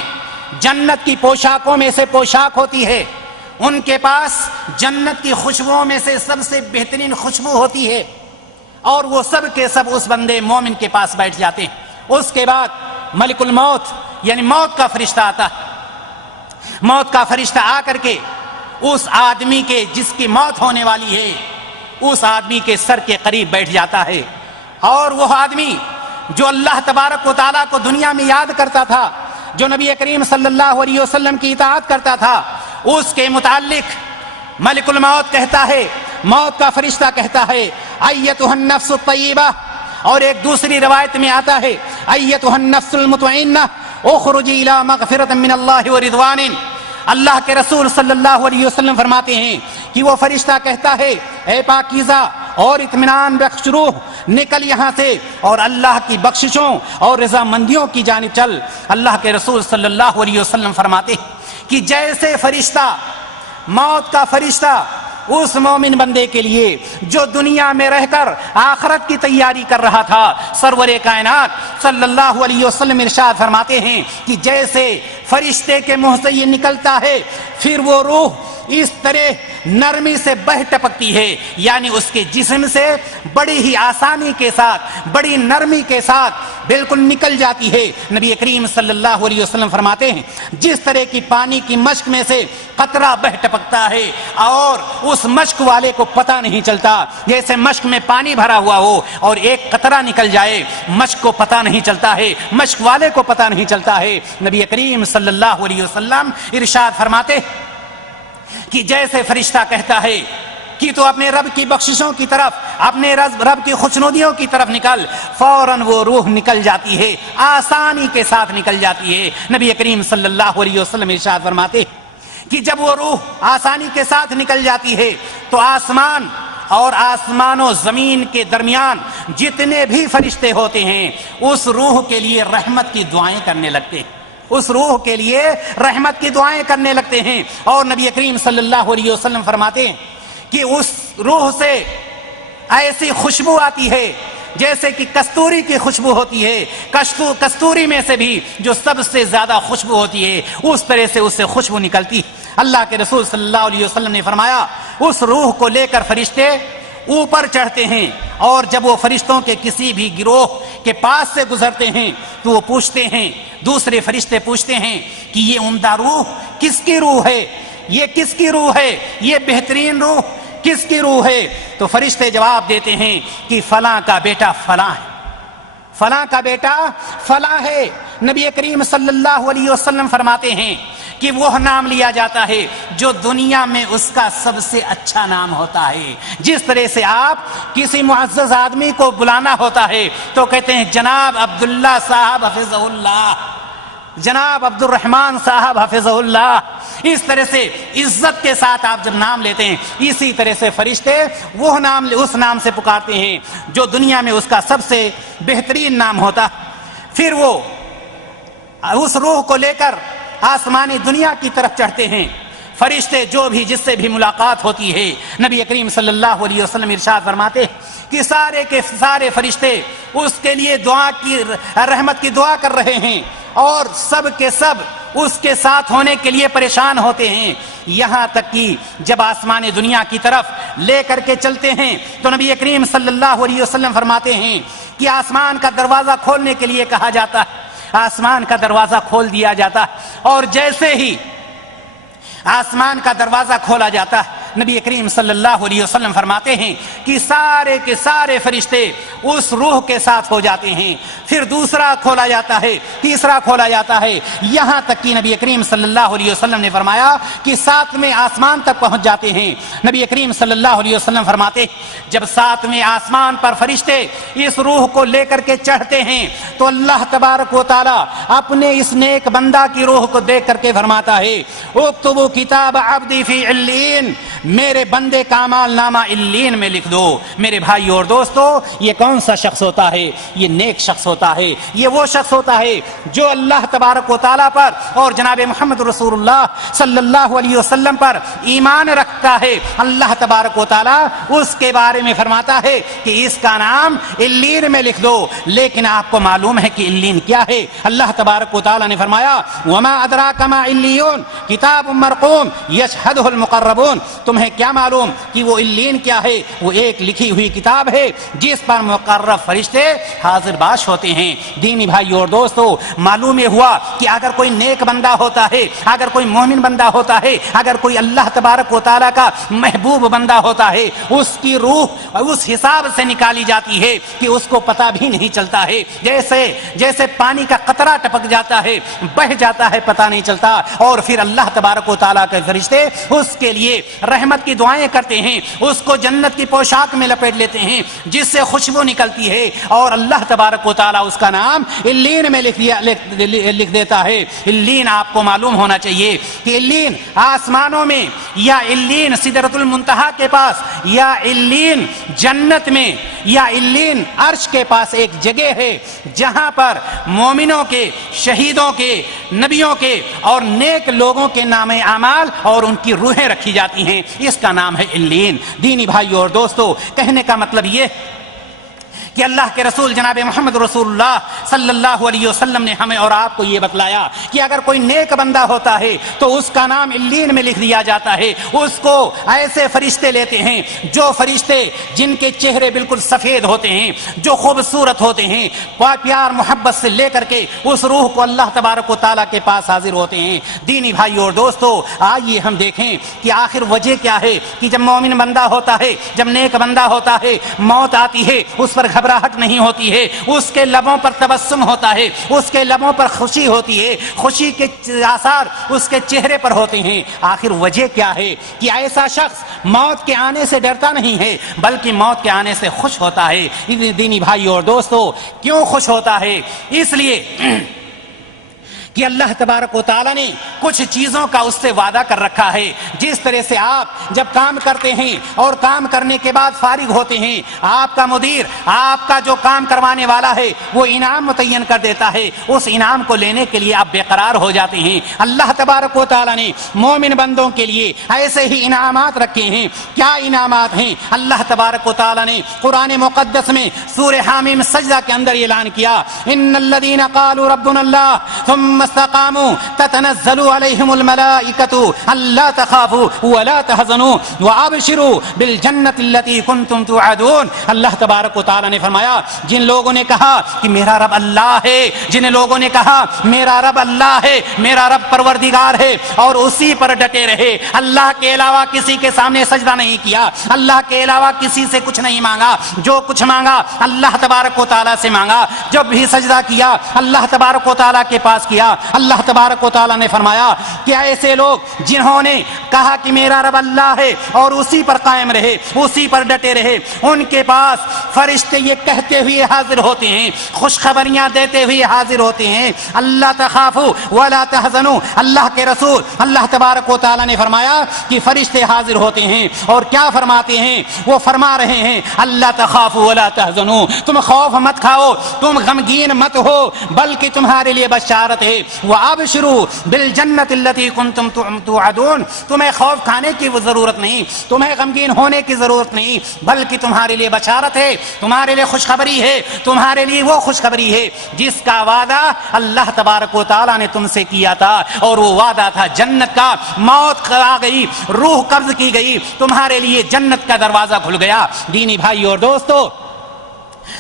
جنت کی پوشاکوں میں سے پوشاک ہوتی ہے، ان کے پاس جنت کی خوشبوؤں میں سے سب سے بہترین خوشبو ہوتی ہے، اور وہ سب کے سب اس بندے مومن کے پاس بیٹھ جاتے ہیں۔ اس کے بعد ملک الموت یعنی موت کا فرشتہ آتا ہے۔ موت کا فرشتہ آ کر کے اس آدمی کے جس کی موت ہونے والی ہے اس آدمی کے سر کے قریب بیٹھ جاتا ہے، اور وہ آدمی جو اللہ تبارک و تعالیٰ کو دنیا میں یاد کرتا تھا، جو نبی کریم صلی اللہ علیہ وسلم کی اطاعت کرتا تھا، اس کے متعلق ملک الموت کہتا ہے، موت کا فرشتہ کہتا ہے ایتھا النفس الطیبہ، اور ایک دوسری روایت میں آتا ہے ایتھا النفس المطمئنہ اخرجی الی مغفرۃ من اللہ ورضوان۔ اللہ کے رسول صلی اللہ علیہ وسلم فرماتے ہیں کہ وہ فرشتہ کہتا ہے اے پاکیزہ اور اطمینان بخش روح نکل یہاں سے اور اللہ کی بخششوں اور رضامندیوں کی جانب چل۔ اللہ کے رسول صلی اللہ علیہ وسلم فرماتے ہیں کہ جیسے فرشتہ، موت کا فرشتہ اس مومن بندے کے لیے جو دنیا میں رہ کر آخرت کی تیاری کر رہا تھا، سرور کائنات صلی اللہ علیہ وسلم ارشاد فرماتے ہیں کہ جیسے فرشتے کے منہ سے یہ نکلتا ہے، پھر وہ روح اس طرح نرمی سے بہ ٹپکتی ہے، یعنی اس کے جسم سے بڑی ہی آسانی کے ساتھ، بڑی نرمی کے ساتھ بالکل نکل جاتی ہے۔ نبی کریم صلی اللہ علیہ وسلم فرماتے ہیں جس طرح کی پانی کی مشک میں سے قطرہ بہ ٹپکتا ہے اور اس مشک والے کو پتہ نہیں چلتا، جیسے مشک میں پانی بھرا ہوا ہو اور ایک قطرہ نکل جائے، مشک کو پتہ نہیں چلتا ہے، مشک والے کو پتہ نہیں چلتا ہے۔ نبی کریم صلی اللہ علیہ وسلم ارشاد فرماتے کہ جیسے فرشتہ کہتا ہے کہ تو اپنے رب کی بخششوں کی طرف، اپنے رب کی خوشنودیوں کی طرف نکل، فوراً وہ روح نکل جاتی ہے، آسانی کے ساتھ نکل جاتی ہے۔ نبی کریم صلی اللہ علیہ وسلم ارشاد فرماتے کہ جب وہ روح آسانی کے ساتھ نکل جاتی ہے تو آسمان اور آسمان و زمین کے درمیان جتنے بھی فرشتے ہوتے ہیں اس روح کے لیے رحمت کی دعائیں کرنے لگتے ہیں، اس روح کے لیے رحمت کی دعائیں کرنے لگتے ہیں۔ اور نبی کریم صلی اللہ علیہ وسلم فرماتے ہیں کہ اس روح سے ایسی خوشبو آتی ہے جیسے کہ کستوری کی خوشبو ہوتی ہے، کستوری میں سے بھی جو سب سے زیادہ خوشبو ہوتی ہے اس طرح سے اس سے خوشبو نکلتی۔ اللہ کے رسول صلی اللہ علیہ وسلم نے فرمایا اس روح کو لے کر فرشتے اوپر چڑھتے ہیں اور جب وہ فرشتوں کے کسی بھی گروہ کے پاس سے گزرتے ہیں تو وہ پوچھتے ہیں، دوسرے فرشتے پوچھتے ہیں کہ یہ عمدہ روح کس کی روح ہے، یہ کس کی روح ہے، یہ بہترین روح کس کی روح ہے؟ تو فرشتے جواب دیتے ہیں کہ فلاں کا بیٹا فلاں ہے، فلاں کا بیٹا فلاں ہے۔ نبی کریم صلی اللہ علیہ وسلم فرماتے ہیں کہ وہ نام لیا جاتا ہے جو دنیا میں اس کا سب سے اچھا نام ہوتا ہے۔ جس طرح سے آپ کسی معزز آدمی کو بلانا ہوتا ہے تو کہتے ہیں جناب عبداللہ صاحب حفظہ اللہ، جناب عبد الرحمن صاحب حفظہ اللہ، اس طرح سے عزت کے ساتھ آپ جب نام لیتے ہیں، اسی طرح سے فرشتے وہ نام اس نام سے پکارتے ہیں جو دنیا میں اس کا سب سے بہترین نام ہوتا۔ پھر وہ اس روح کو لے کر آسمانی دنیا کی طرف چڑھتے ہیں۔ فرشتے جو بھی جس سے بھی ملاقات ہوتی ہے، نبی کریم صلی اللہ علیہ وسلم ارشاد فرماتے کہ سارے کے سارے فرشتے اس کے لیے دعا کی، رحمت کی دعا کر رہے ہیں اور سب کے سب اس کے ساتھ ہونے کے لیے پریشان ہوتے ہیں، یہاں تک کہ جب آسمان دنیا کی طرف لے کر کے چلتے ہیں تو نبی کریم صلی اللہ علیہ وسلم فرماتے ہیں کہ آسمان کا دروازہ کھولنے کے لیے کہا جاتا ہے، آسمان کا دروازہ کھول دیا جاتا ہے اور جیسے ہی آسمان کا دروازہ کھولا جاتا ہے نبی کریم صلی اللہ علیہ وسلم فرماتے ہیں کہ سارے کے سارے فرشتے اس روح کے ساتھ ہو جاتے ہیں، پھر دوسرا کھولا جاتا ہے، تیسرا کھولا جاتا ہے، یہاں تک کہ نبی کریم صلی اللہ علیہ وسلم نے فرمایا کہ ساتویں آسمان تک پہنچ جاتے ہیں۔ نبی کریم صلی اللہ علیہ وسلم فرماتے جب ساتویں آسمان پر فرشتے اس روح کو لے کر کے چڑھتے ہیں تو اللہ تبارک و تعالی اپنے اس نیک بندہ کی روح کو دیکھ کر کے فرماتا ہے اکتبوا کتاب عبدی فی علین، میرے بندے کا اعمال نامہ علین میں لکھ دو۔ میرے بھائی اور دوستو، یہ کون سا شخص ہوتا ہے؟ یہ نیک شخص ہوتا ہے، یہ وہ شخص ہوتا ہے جو اللہ تبارک و تعالیٰ پر اور جناب محمد رسول اللہ صلی اللہ علیہ وسلم پر ایمان رکھتا ہے۔ اللہ تبارک و تعالیٰ اس کے بارے میں فرماتا ہے کہ اس کا نام علین میں لکھ دو۔ لیکن آپ کو معلوم ہے کہ علین کیا ہے؟ اللہ تبارک و تعالیٰ نے فرمایا وما ادراک ما علیون کتاب مرقوم یشہدہ المقربون، تمہیں کیا معلوم کہ وہ علین کیا ہے؟ وہ ایک لکھی ہوئی کتاب ہے جس پر مقرب فرشتے حاضر باش ہوتے ہیں۔ دینی بھائی اور دوستو، معلوم یہ ہوا کہ اگر کوئی نیک بندہ ہوتا ہے، اگر کوئی مومن بندہ ہوتا ہے، اگر کوئی اللہ تبارک و تعالیٰ کا محبوب بندہ ہوتا ہے، اس کی روح اس حساب سے نکالی جاتی ہے کہ اس کو پتہ بھی نہیں چلتا ہے، جیسے پانی کا قطرہ ٹپک جاتا ہے، بہہ جاتا ہے، پتہ نہیں چلتا، اور پھر اللہ تبارک و تعالیٰ کے فرشتے اس کے لیے رحمت کی دعائیں کرتے ہیں، اس کو جنت کی پوشاک میں لپیٹ لیتے ہیں جس سے خوشبو نکلتی ہے اور اللہ تبارک و تعالیٰ اس کا نام علین میں لکھ دیتا ہے۔ علین آپ کو معلوم ہونا چاہیے کہ علین آسمانوں میں، یا علین سدرۃ المنتہا کے پاس، یا علین جنت میں، یا علین عرش کے پاس ایک جگہ ہے جہاں پر مومنوں کے، شہیدوں کے، نبیوں کے اور نیک لوگوں کے نام اعمال اور ان کی روحیں رکھی جاتی ہیں۔ اس کا نام ہے علین۔ دینی بھائیو اور دوستو، کہنے کا مطلب یہ کہ اللہ کے رسول جناب محمد رسول اللہ صلی اللہ علیہ وسلم نے ہمیں اور آپ کو یہ بتلایا کہ اگر کوئی نیک بندہ ہوتا ہے تو اس کا نام علین میں لکھ دیا جاتا ہے۔ اس کو ایسے فرشتے لیتے ہیں، جو فرشتے جن کے چہرے بالکل سفید ہوتے ہیں، جو خوبصورت ہوتے ہیں، پیار محبت سے لے کر کے اس روح کو اللہ تبارک و تعالیٰ کے پاس حاضر ہوتے ہیں۔ دینی بھائیو اور دوستو، آئیے ہم دیکھیں کہ آخر وجہ کیا ہے کہ جب مومن بندہ ہوتا ہے، جب نیک بندہ ہوتا ہے، موت آتی ہے، اس پر گھبراہٹ نہیں ہوتی ہے، اس کے لبوں پر تبسم ہوتا ہے، اس کے لبوں پر خوشی ہوتی ہے، خوشی کے آثار اس کے چہرے پر ہوتے ہیں۔ آخر وجہ کیا ہے کہ ایسا شخص موت کے آنے سے ڈرتا نہیں ہے بلکہ موت کے آنے سے خوش ہوتا ہے۔ دینی بھائیو اور دوستو، کیوں خوش ہوتا ہے؟ اس لیے کہ اللہ تبارک و تعالیٰ نے کچھ چیزوں کا اس سے وعدہ کر رکھا ہے۔ جس طرح سے آپ جب کام کرتے ہیں اور کام کرنے کے بعد فارغ ہوتے ہیں، آپ کا مدیر آپ کا جو کام کروانے والا ہے وہ انعام متعین کر دیتا ہے، اس انعام کو لینے کے لیے آپ بے قرار ہو جاتے ہیں۔ اللہ تبارک و تعالیٰ نے مومن بندوں کے لیے ایسے ہی انعامات رکھے ہیں۔ کیا انعامات ہیں؟ اللہ تبارک و تعالیٰ نے قرآن مقدس میں سورہ حامیم سجدہ کے اندر اعلان کیا، ان الذین قالوا ربنا اللہ ثم استقاموا تتنزل عليهم الملائكة الا تخافوا ولا تحزنوا وابشروا بالجنة التي كنتم توعدون۔ اللہ تبارک و تعالی نے فرمایا، جن لوگوں نے کہا کہ میرا رب اللہ ہے، جن لوگوں نے کہا میرا رب اللہ ہے، میرا رب پروردگار ہے، اور اسی پر ڈٹے رہے، اللہ کے علاوہ کسی کے سامنے سجدہ نہیں کیا، اللہ کے علاوہ کسی سے کچھ نہیں مانگا، جو کچھ مانگا اللہ تبارک و تعالی سے مانگا، جب بھی سجدہ کیا اللہ تبارک و تعالی کے پاس کیا۔ اللہ تبارک و تعالیٰ نے فرمایا کہ ایسے لوگ جنہوں نے کہا کہ میرا رب اللہ ہے اور اسی پر قائم رہے، اسی پر ڈٹے رہے، ان کے پاس فرشتے یہ کہتے ہوئے حاضر ہوتے ہیں، خوشخبریاں دیتے ہوئے حاضر ہوتے ہیں، اللہ تخافوا ولا تحزنوا۔ اللہ کے رسول اللہ تبارک و تعالیٰ نے فرمایا کہ فرشتے حاضر ہوتے ہیں اور کیا فرماتے ہیں؟ وہ فرما رہے ہیں اللہ تخافوا ولا تحزنوا، تم خوف مت کھاؤ، تم غمگین مت ہو، بلکہ تمہارے لیے بشارت ہے، وَأَبْشِرُوا بِالْجَنَّةِ الَّتِي كُنْتُمْ تُوعَدُونَ۔ تمہیں خوف کھانے کی وہ ضرورت نہیں، تمہیں غمگین ہونے کی ضرورت نہیں، بلکہ تمہارے لیے بشارت ہے، تمہارے لیے خوشخبری ہے، تمہارے لیے وہ خوشخبری ہے جس کا وعدہ اللہ تبارک و تعالیٰ نے تم سے کیا تھا، اور وہ وعدہ تھا جنت کا۔ موت آ گئی، روح قبض کی گئی، تمہارے لیے جنت کا دروازہ کھل گیا۔ دینی بھائی اور دوستو،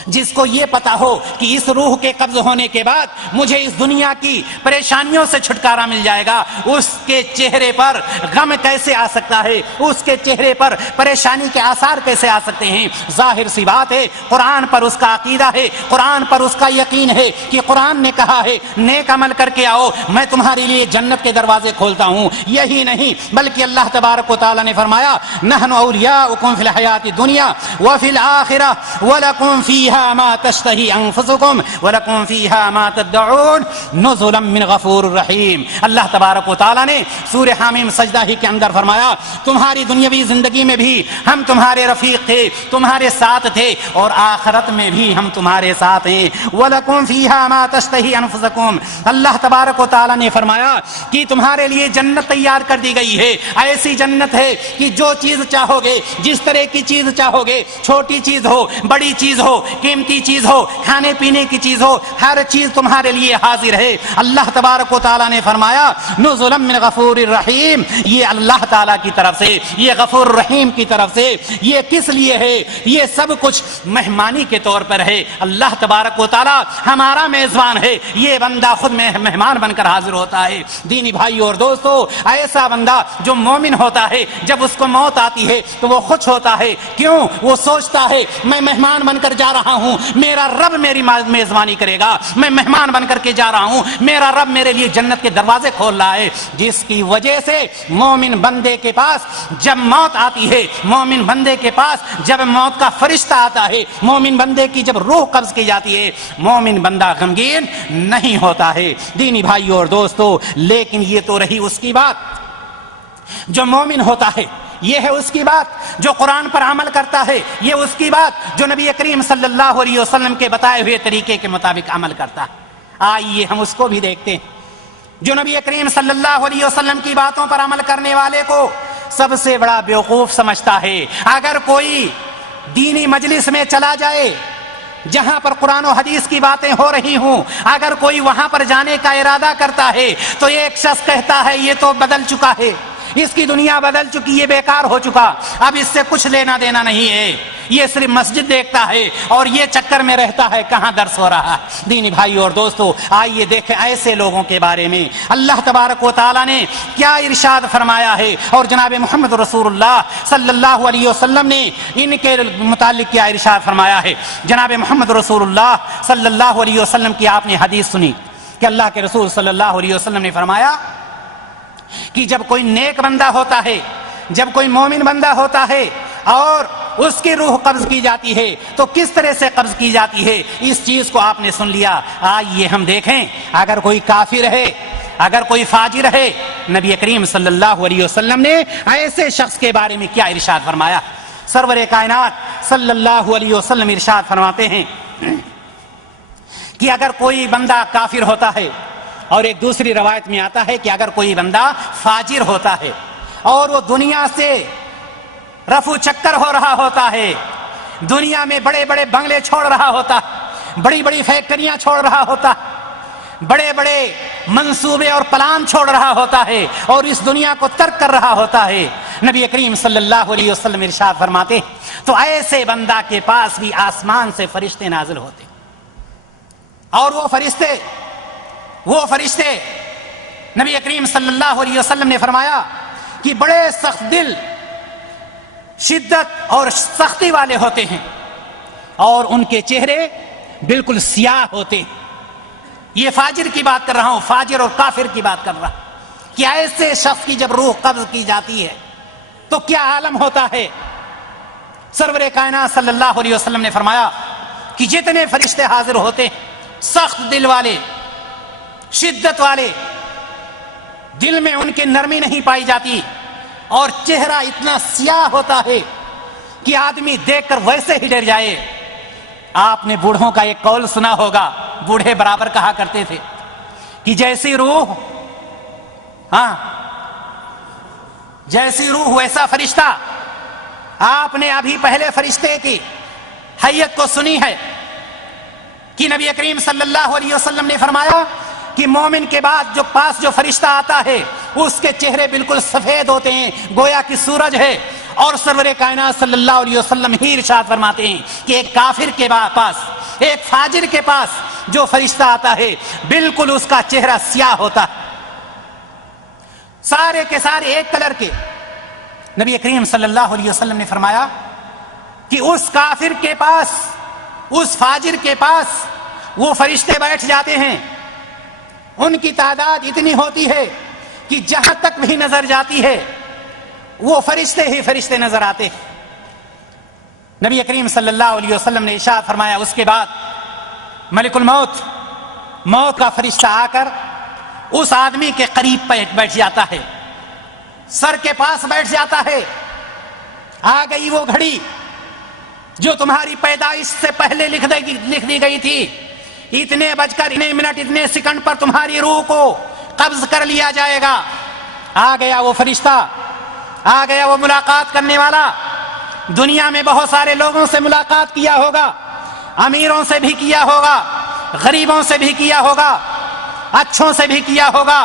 جس کو یہ پتا ہو کہ اس روح کے قبض ہونے کے بعد مجھے اس دنیا کی پریشانیوں سے چھٹکارا مل جائے گا، اس کے چہرے پر غم کیسے آ سکتا ہے، اس کے چہرے پر پریشانی کے آثار کیسے آ سکتے ہیں؟ ظاہر سی بات ہے، قرآن پر اس کا عقیدہ ہے، قرآن پر اس کا یقین ہے کہ قرآن نے کہا ہے نیک عمل کر کے آؤ، میں تمہارے لیے جنت کے دروازے کھولتا ہوں۔ یہی نہیں بلکہ اللہ تبارک و تعالیٰ نے فرمایا، نحن اولیاؤکم فی الحیات الدنیا وفی الآخرہ ولکم فیہا ما تشتہی انفسکم ولکم فیہا ما تدعون نزلا من غفور الرحیم۔ اللہ تبارک و تعالیٰ نے سورہ حامیم سجدہ ہی کے اندر فرمایا، تمہاری دنیاوی زندگی میں بھی ہم تمہارے رفیق تھے، تمہارے ساتھ تھے، اور آخرت میں بھی ہم تمہارے ساتھ ہیں۔ وَلَكُمْ فِيهَا مَا تَشْتَهِي أَنفُسُكُمْ، اللہ تبارک و تعالیٰ نے فرمایا کہ تمہارے لیے جنت تیار کر دی گئی ہے، ایسی جنت ہے کہ جو چیز چاہو گے، جس طرح کی چیز چاہو گے، چھوٹی چیز ہو، بڑی چیز ہو، قیمتی چیز ہو، کھانے پینے کی چیز ہو، ہر چیز تمہارے لیے حاضر ہے۔ اللہ تبارک و تعالیٰ نے فرمایا نزلا من غفور الرحیم، یہ اللہ تعالیٰ کی طرف سے، یہ غفور الرحیم کی طرف سے۔ یہ کس لیے ہے؟ یہ سب کچھ مہمانی کے طور پر ہے۔ اللہ تبارک و تعالیٰ ہمارا میزبان ہے، یہ بندہ خود میں مہمان بن کر حاضر ہوتا ہے۔ دینی بھائی اور دوستو، ایسا بندہ جو مومن ہوتا ہے، جب اس کو موت آتی ہے تو وہ خوش ہوتا ہے۔ کیوں؟ وہ سوچتا ہے میں مہمان بن کر جا رہا ہوں، میرا رب میری میزبانی کرے گا، میں مہمان بن کر کے جا رہا ہوں، میرا رب میرے لیے جنت کے دروازے کھول رہا ہے. جس کی وجہ سے مومن بندے کے پاس جب موت آتی ہے، مومن بندے کے پاس جب موت کا فرشتہ آتا ہے، مومن بندے کی جب روح قبض کی جاتی ہے، مومن بندہ غمگین نہیں ہوتا ہے. دینی بھائیوں اور دوستو، لیکن یہ تو رہی اس کی بات جو مومن ہوتا ہے، یہ ہے اس کی بات جو قرآن پر عمل کرتا ہے، یہ اس کی بات جو نبی کریم صلی اللہ علیہ وسلم کے بتائے ہوئے طریقے کے مطابق عمل کرتا ہے. آئیے ہم اس کو بھی دیکھتے ہیں جو نبی کریم صلی اللہ علیہ وسلم کی باتوں پر عمل کرنے والے کو سب سے بڑا بیوقوف سمجھتا ہے. اگر کوئی دینی مجلس میں چلا جائے جہاں پر قرآن و حدیث کی باتیں ہو رہی ہوں، اگر کوئی وہاں پر جانے کا ارادہ کرتا ہے تو ایک شخص کہتا ہے یہ تو بدل چکا ہے، اس کی دنیا بدل چکی، یہ بیکار ہو چکا، اب اس سے کچھ لینا دینا نہیں ہے، یہ صرف مسجد دیکھتا ہے اور یہ چکر میں رہتا ہے کہاں درس ہو رہا ہے. دینی بھائیو اور دوستو، آئیے دیکھیں ایسے لوگوں کے بارے میں اللہ تبارک و تعالیٰ نے کیا ارشاد فرمایا ہے اور جناب محمد رسول اللہ صلی اللہ علیہ وسلم نے ان کے متعلق کیا ارشاد فرمایا ہے. جناب محمد رسول اللہ صلی اللہ علیہ وسلم کی آپ نے حدیث سنی کہ اللہ کے رسول صلی اللہ علیہ وسلم نے فرمایا کہ جب کوئی نیک بندہ ہوتا ہے، جب کوئی مومن بندہ ہوتا ہے اور اس کی روح قبض کی جاتی ہے تو کس طرح سے قبض کی جاتی ہے، اس چیز کو آپ نے سن لیا. آئیے ہم دیکھیں اگر کوئی کافر ہے، اگر کوئی فاجر ہے، نبی کریم صلی اللہ علیہ وسلم نے ایسے شخص کے بارے میں کیا ارشاد فرمایا. سرور کائنات صلی اللہ علیہ وسلم ارشاد فرماتے ہیں کہ اگر کوئی بندہ کافر ہوتا ہے، اور ایک دوسری روایت میں آتا ہے کہ اگر کوئی بندہ فاجر ہوتا ہے اور وہ دنیا سے رفو چکر ہو رہا ہوتا ہے، دنیا میں بڑے بڑے بنگلے چھوڑ رہا ہوتا، بڑی بڑی فیکٹریاں چھوڑ رہا ہوتا، بڑے بڑے منصوبے اور پلان چھوڑ رہا ہوتا ہے اور اس دنیا کو ترک کر رہا ہوتا ہے، نبی کریم صلی اللہ علیہ وسلم ارشاد فرماتے تو ایسے بندہ کے پاس بھی آسمان سے فرشتے نازل ہوتے اور وہ فرشتے نبی کریم صلی اللہ علیہ وسلم نے فرمایا کہ بڑے سخت دل، شدت اور سختی والے ہوتے ہیں اور ان کے چہرے بالکل سیاہ ہوتے ہیں. یہ فاجر کی بات کر رہا ہوں، فاجر اور کافر کی بات کر رہا ہوں کہ ایسے شخص کی جب روح قبض کی جاتی ہے تو کیا عالم ہوتا ہے. سرور کائنات صلی اللہ علیہ وسلم نے فرمایا کہ جتنے فرشتے حاضر ہوتے ہیں، سخت دل والے، شدت والے، دل میں ان کے نرمی نہیں پائی جاتی اور چہرہ اتنا سیاہ ہوتا ہے کہ آدمی دیکھ کر ویسے ہی ڈر جائے. آپ نے بوڑھوں کا ایک قول سنا ہوگا، بوڑھے برابر کہا کرتے تھے کہ جیسی روح ویسا فرشتہ. آپ نے ابھی پہلے فرشتے کی حیت کو سنی ہے کہ نبی کریم صلی اللہ علیہ وسلم نے فرمایا کہ مومن کے بعد جو پاس جو فرشتہ آتا ہے اس کے چہرے بالکل سفید ہوتے ہیں گویا کہ سورج ہے. اور سرور کائنات صلی اللہ علیہ وسلم ہی ارشاد فرماتے ہیں کہ ایک کافر کے پاس، ایک فاجر کے پاس جو فرشتہ آتا ہے بالکل اس کا چہرہ سیاہ ہوتا ہے، سارے کے سارے ایک کلر کے. نبی کریم صلی اللہ علیہ وسلم نے فرمایا کہ اس کافر کے پاس، اس فاجر کے پاس وہ فرشتے بیٹھ جاتے ہیں، ان کی تعداد اتنی ہوتی ہے کہ جہاں تک بھی نظر جاتی ہے وہ فرشتے ہی فرشتے نظر آتے ہیں. نبی کریم صلی اللہ علیہ وسلم نے ارشاد فرمایا اس کے بعد ملک الموت، موت کا فرشتہ آ کر اس آدمی کے قریب بیٹھ جاتا ہے، سر کے پاس بیٹھ جاتا ہے. آ گئی وہ گھڑی جو تمہاری پیدائش سے پہلے لکھ دی گئی تھی، اتنے بج کر اتنے منٹ اتنے سیکنڈ پر تمہاری روح کو قبض کر لیا جائے گا. آ گیا وہ فرشتہ، آ گیا وہ ملاقات کرنے والا. دنیا میں بہت سارے لوگوں سے ملاقات کیا ہوگا، امیروں سے بھی کیا ہوگا، غریبوں سے بھی کیا ہوگا، اچھوں سے بھی کیا ہوگا،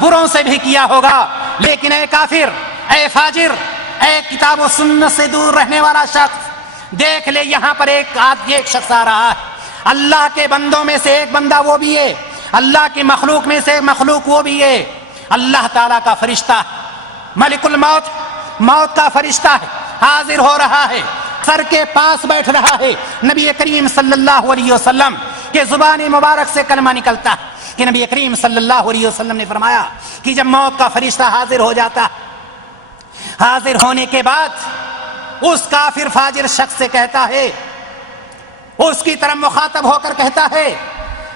بروں سے بھی کیا ہوگا. لیکن اے کافر، اے فاجر، اے کتاب و سنت سے دور رہنے والا شخص، دیکھ لے یہاں پر ایک شخص آ رہا ہے. اللہ کے بندوں میں سے ایک بندہ وہ بھی ہے، اللہ کی مخلوق میں سے ایک مخلوق وہ بھی ہے، اللہ تعالیٰ کا فرشتہ، ملک الموت، موت کا فرشتہ ہے، حاضر ہو رہا ہے. سر کے پاس بیٹھ رہا ہے، نبی کریم صلی اللہ علیہ وسلم کے زبان مبارک سے کلمہ نکلتا ہے کہ نبی کریم صلی اللہ علیہ وسلم نے فرمایا کہ جب موت کا فرشتہ حاضر ہو جاتا، حاضر ہونے کے بعد اس کافر فاجر شخص سے کہتا ہے، اس کی طرف مخاطب ہو کر کہتا ہے،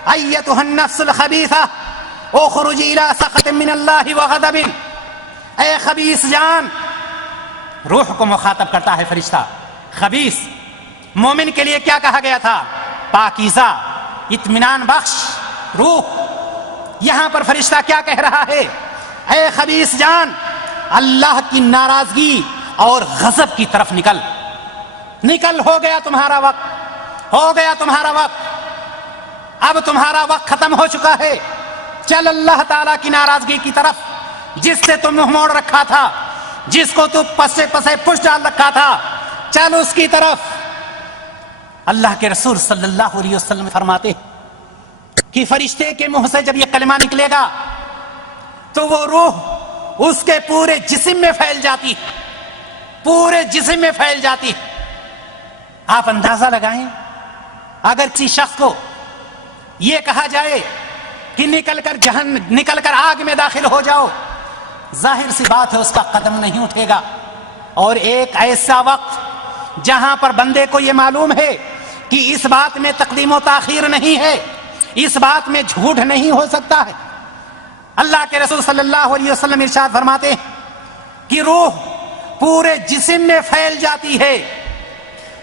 ایتھا النفس الخبیثہ اخرجی الی سخط من اللہ وغضب، اے خبیث جان. روح کو مخاطب کرتا ہے فرشتہ. خبیث مومن کے لیے کیا کہا گیا تھا؟ پاکیزہ، اطمینان بخش روح. یہاں پر فرشتہ کیا کہہ رہا ہے؟ اے خبیث جان، اللہ کی ناراضگی اور غضب کی طرف نکل. نکل، ہو گیا تمہارا وقت، ہو گیا تمہارا وقت، اب تمہارا وقت ختم ہو چکا ہے. چل اللہ تعالیٰ کی ناراضگی کی طرف، جس سے تم منہ موڑ رکھا تھا، جس کو تو پسے پسے پش ڈال رکھا تھا، چل اس کی طرف. اللہ کے رسول صلی اللہ علیہ وسلم فرماتے کہ فرشتے کے منہ سے جب یہ کلمہ نکلے گا تو وہ روح اس کے پورے جسم میں پھیل جاتی، پورے جسم میں پھیل جاتی. آپ اندازہ لگائیں، اگر کسی شخص کو یہ کہا جائے کہ نکل کر آگ میں داخل ہو جاؤ، ظاہر سی بات ہے اس کا قدم نہیں اٹھے گا. اور ایک ایسا وقت جہاں پر بندے کو یہ معلوم ہے کہ اس بات میں تقدیم و تاخیر نہیں ہے، اس بات میں جھوٹ نہیں ہو سکتا ہے. اللہ کے رسول صلی اللہ علیہ وسلم ارشاد فرماتے ہیں کہ روح پورے جسم میں پھیل جاتی ہے.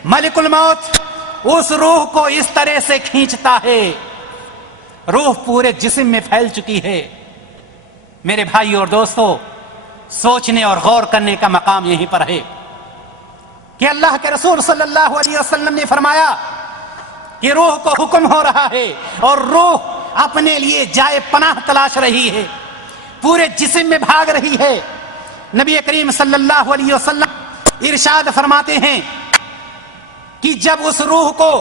ملک الموت اس روح کو اس طرح سے کھینچتا ہے، روح پورے جسم میں پھیل چکی ہے. میرے بھائی اور دوستو، سوچنے اور غور کرنے کا مقام یہیں پر ہے کہ اللہ کے رسول صلی اللہ علیہ وسلم نے فرمایا کہ روح کو حکم ہو رہا ہے اور روح اپنے لیے جائے پناہ تلاش رہی ہے، پورے جسم میں بھاگ رہی ہے. نبی کریم صلی اللہ علیہ وسلم ارشاد فرماتے ہیں کہ جب اس روح کو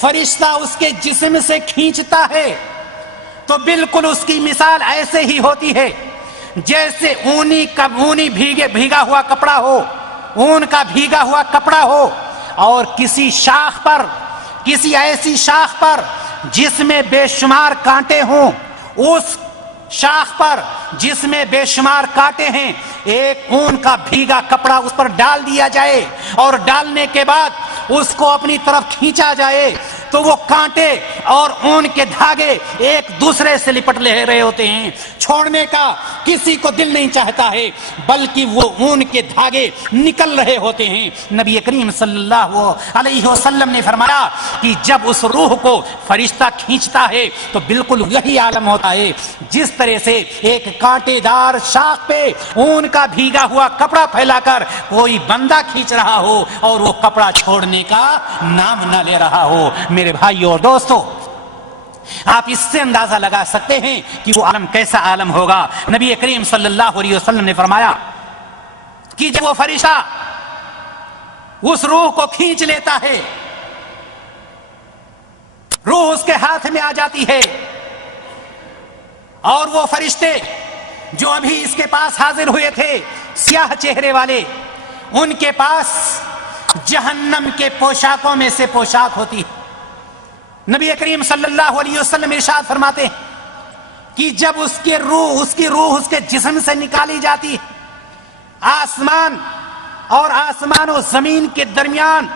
فرشتہ اس کے جسم سے کھینچتا ہے تو بالکل اس کی مثال ایسے ہی ہوتی ہے جیسے اونی بھیگا ہوا کپڑا ہو، اون کا بھیگا ہوا کپڑا ہو، اور کسی شاخ پر، کسی ایسی شاخ پر جس میں بے شمار کانٹے ہوں، اس شاخ پر جس میں بے شمار کانٹے ہیں، ایک اون کا بھیگا کپڑا اس پر ڈال دیا جائے اور ڈالنے کے بعد اس کو اپنی طرف کھینچا جائے تو وہ کانٹے اور اون کے دھاگے ایک دوسرے سے لپٹ لے رہے ہوتے ہیں. چھوڑنے کا کسی کو دل نہیں چاہتا ہے، بلکہ وہ اون کے دھاگے نکل رہے ہوتے ہیں. نبی کریم صلی اللہ علیہ وسلم نے فرمایا کہ جب اس روح کو فرشتہ کھینچتا ہے تو بالکل یہی عالم ہوتا ہے جس طرح سے ایک کانٹے دار شاخ پہ اون کا بھیگا ہوا کپڑا پھیلا کر کوئی بندہ کھینچ رہا ہو اور وہ کپڑا چھوڑنے کا نام نہ لے رہا ہو. میرے بھائیو اور دوستو، آپ اس سے اندازہ لگا سکتے ہیں کہ وہ عالم کیسا عالم ہوگا. نبی کریم صلی اللہ علیہ وسلم نے فرمایا کہ جب وہ فرشتہ اس روح کو کھینچ لیتا ہے، روح اس کے ہاتھ میں آ جاتی ہے اور وہ فرشتے جو ابھی اس کے پاس حاضر ہوئے تھے، سیاہ چہرے والے، ان کے پاس جہنم کے پوشاکوں میں سے پوشاک ہوتی ہے. نبی کریم صلی اللہ علیہ وسلم ارشاد فرماتے ہیں کہ جب اس کی روح اس کے جسم سے نکالی جاتی ہے، آسمان و زمین کے درمیان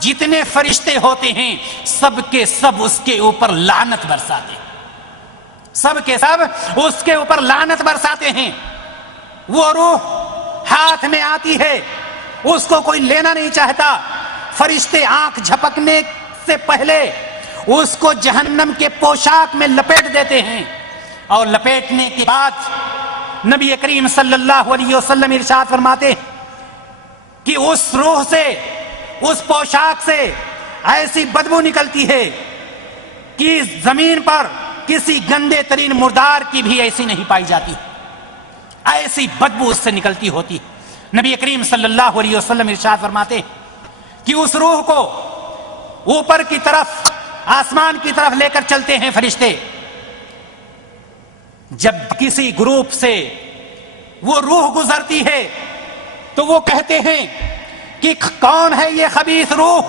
جتنے فرشتے ہوتے ہیں سب کے سب اس کے اوپر لعنت برساتے ہیں، سب کے سب اس کے اوپر لعنت برساتے ہیں. وہ روح ہاتھ میں آتی ہے، اس کو کوئی لینا نہیں چاہتا. فرشتے آنکھ جھپکنے سے پہلے اس کو جہنم کے پوشاک میں لپیٹ دیتے ہیں اور لپیٹنے کے بعد نبی کریم صلی اللہ علیہ وسلم ارشاد فرماتے ہیں کہ اس روح سے، اس پوشاک سے ایسی بدبو نکلتی ہے کہ زمین پر کسی گندے ترین مردار کی بھی ایسی نہیں پائی جاتی، ایسی بدبو اس سے نکلتی ہوتی. نبی کریم صلی اللہ علیہ وسلم ارشاد فرماتے ہیں کہ اس روح کو اوپر کی طرف، آسمان کی طرف لے کر چلتے ہیں فرشتے. جب کسی گروپ سے وہ روح گزرتی ہے تو وہ کہتے ہیں کہ کون ہے یہ خبیث روح،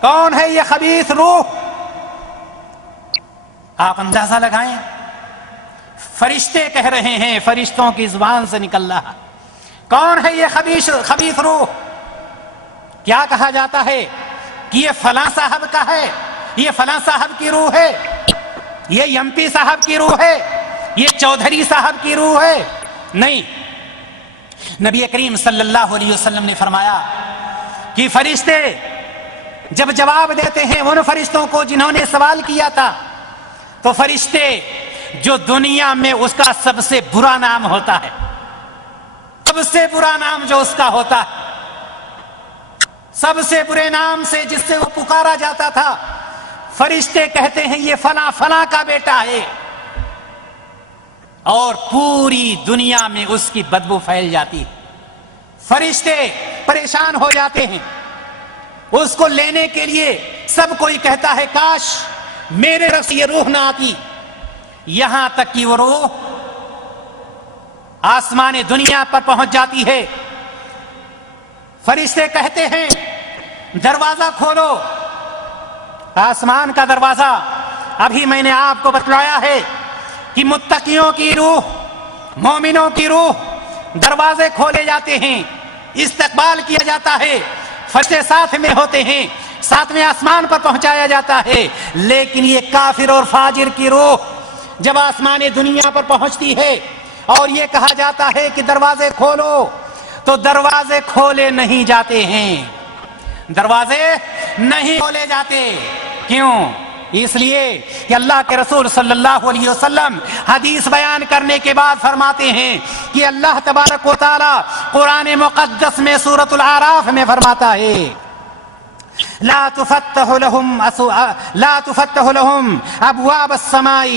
کون ہے یہ خبیث روح؟ آپ اندازہ لگائیں، فرشتے کہہ رہے ہیں، فرشتوں کی زبان سے نکل رہا، کون ہے یہ خبیث روح؟ کیا کہا جاتا ہے کہ یہ فلاں صاحب کا ہے، یہ فلاں صاحب کی روح ہے، یہ ایم پی صاحب کی روح ہے، یہ چودھری صاحب کی روح ہے؟ نہیں، نبی کریم صلی اللہ علیہ وسلم نے فرمایا کہ فرشتے جب جواب دیتے ہیں ان فرشتوں کو جنہوں نے سوال کیا تھا، تو فرشتے جو دنیا میں اس کا سب سے برا نام ہوتا ہے، سب سے برا نام جو اس کا ہوتا ہے، سب سے برے نام سے جس سے وہ پکارا جاتا تھا، فرشتے کہتے ہیں یہ فلاں فلاں کا بیٹا ہے، اور پوری دنیا میں اس کی بدبو پھیل جاتی ہے۔ فرشتے پریشان ہو جاتے ہیں، اس کو لینے کے لیے سب کوئی کہتا ہے کاش میرے رس یہ روح نہ آتی، یہاں تک کہ وہ روح آسمان دنیا پر پہنچ جاتی ہے۔ فرشتے کہتے ہیں دروازہ کھولو، آسمان کا دروازہ۔ ابھی میں نے آپ کو بتلایا ہے کہ متقیوں کی روح، مومنوں کی روح، دروازے کھولے جاتے ہیں، استقبال کیا جاتا ہے، فرشتے ساتھ میں ہوتے ہیں، ساتھ میں آسمان پر پہنچایا جاتا ہے۔ لیکن یہ کافر اور فاجر کی روح جب آسمان دنیا پر پہنچتی ہے اور یہ کہا جاتا ہے کہ دروازے کھولو، تو دروازے کھولے نہیں جاتے ہیں، دروازے نہیں کھولے جاتے۔ کیوں؟ اس لیے کہ اللہ کے رسول صلی اللہ علیہ وسلم حدیث بیان کرنے کے بعد فرماتے ہیں کہ اللہ تبارک و تعالی قرآن مقدس میں سورۃ الاعراف میں فرماتا ہے لا تفتح لهم ابواب السماء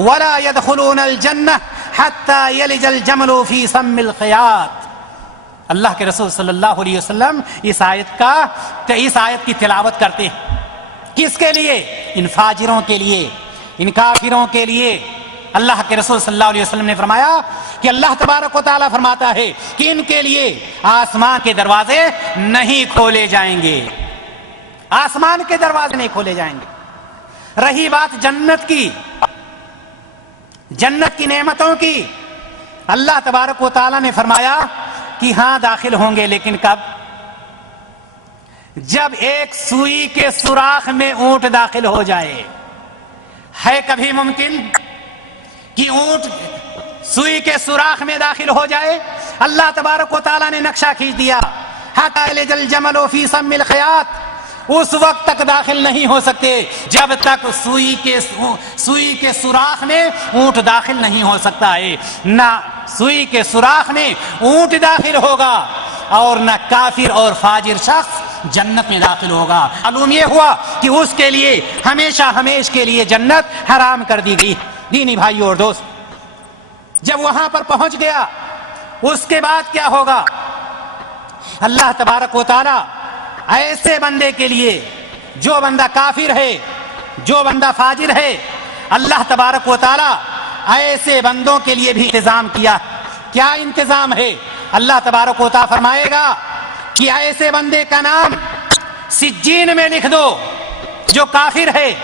ولا يدخلون الجنة حتى يلج الجمل في سم الخياط۔ اللہ کے رسول صلی اللہ علیہ وسلم اس آیت کی تلاوت کرتے ہیں، کس کے لیے؟ ان فاجروں کے لیے، ان کافروں کے لیے۔ اللہ کے رسول صلی اللہ علیہ وسلم نے فرمایا کہ اللہ تبارک و تعالیٰ فرماتا ہے کہ ان کے لیے آسمان کے دروازے نہیں کھولے جائیں گے، آسمان کے دروازے نہیں کھولے جائیں گے۔ رہی بات جنت کی، جنت کی نعمتوں کی، اللہ تبارک و تعالیٰ نے فرمایا کہ ہاں داخل ہوں گے، لیکن کب؟ جب ایک سوئی کے سوراخ میں اونٹ داخل ہو جائے۔ ہے کبھی ممکن کہ اونٹ سوئی کے سوراخ میں داخل ہو جائے؟ اللہ تبارک و تعالیٰ نے نقشہ کھینچ دیا حتی یلج الجمل فی سم الخیاط، اس وقت تک داخل نہیں ہو سکتے جب تک سوئی کے سوراخ میں اونٹ داخل نہیں ہو سکتا ہے۔ نہ سوئی کے سوراخ میں اونٹ داخل ہوگا اور نہ کافر اور فاجر شخص جنت میں داخل ہوگا۔ معلوم یہ ہوا کہ اس کے لیے ہمیشہ ہمیش کے لیے جنت حرام کر دی گئی۔ دینی بھائی اور دوست، جب وہاں پر پہنچ گیا اس کے بعد کیا ہوگا؟ اللہ تبارک و تعالی ایسے بندے کے لیے، جو بندہ کافر ہے، جو بندہ فاجر ہے، اللہ تبارک و تعالی ایسے بندوں کے لیے بھی انتظام کیا۔ کیا انتظام ہے؟ اللہ تبارک و تعالی فرمائے گا کہ ایسے بندے کا نام سجین میں لکھ دو، جو کافر ہے،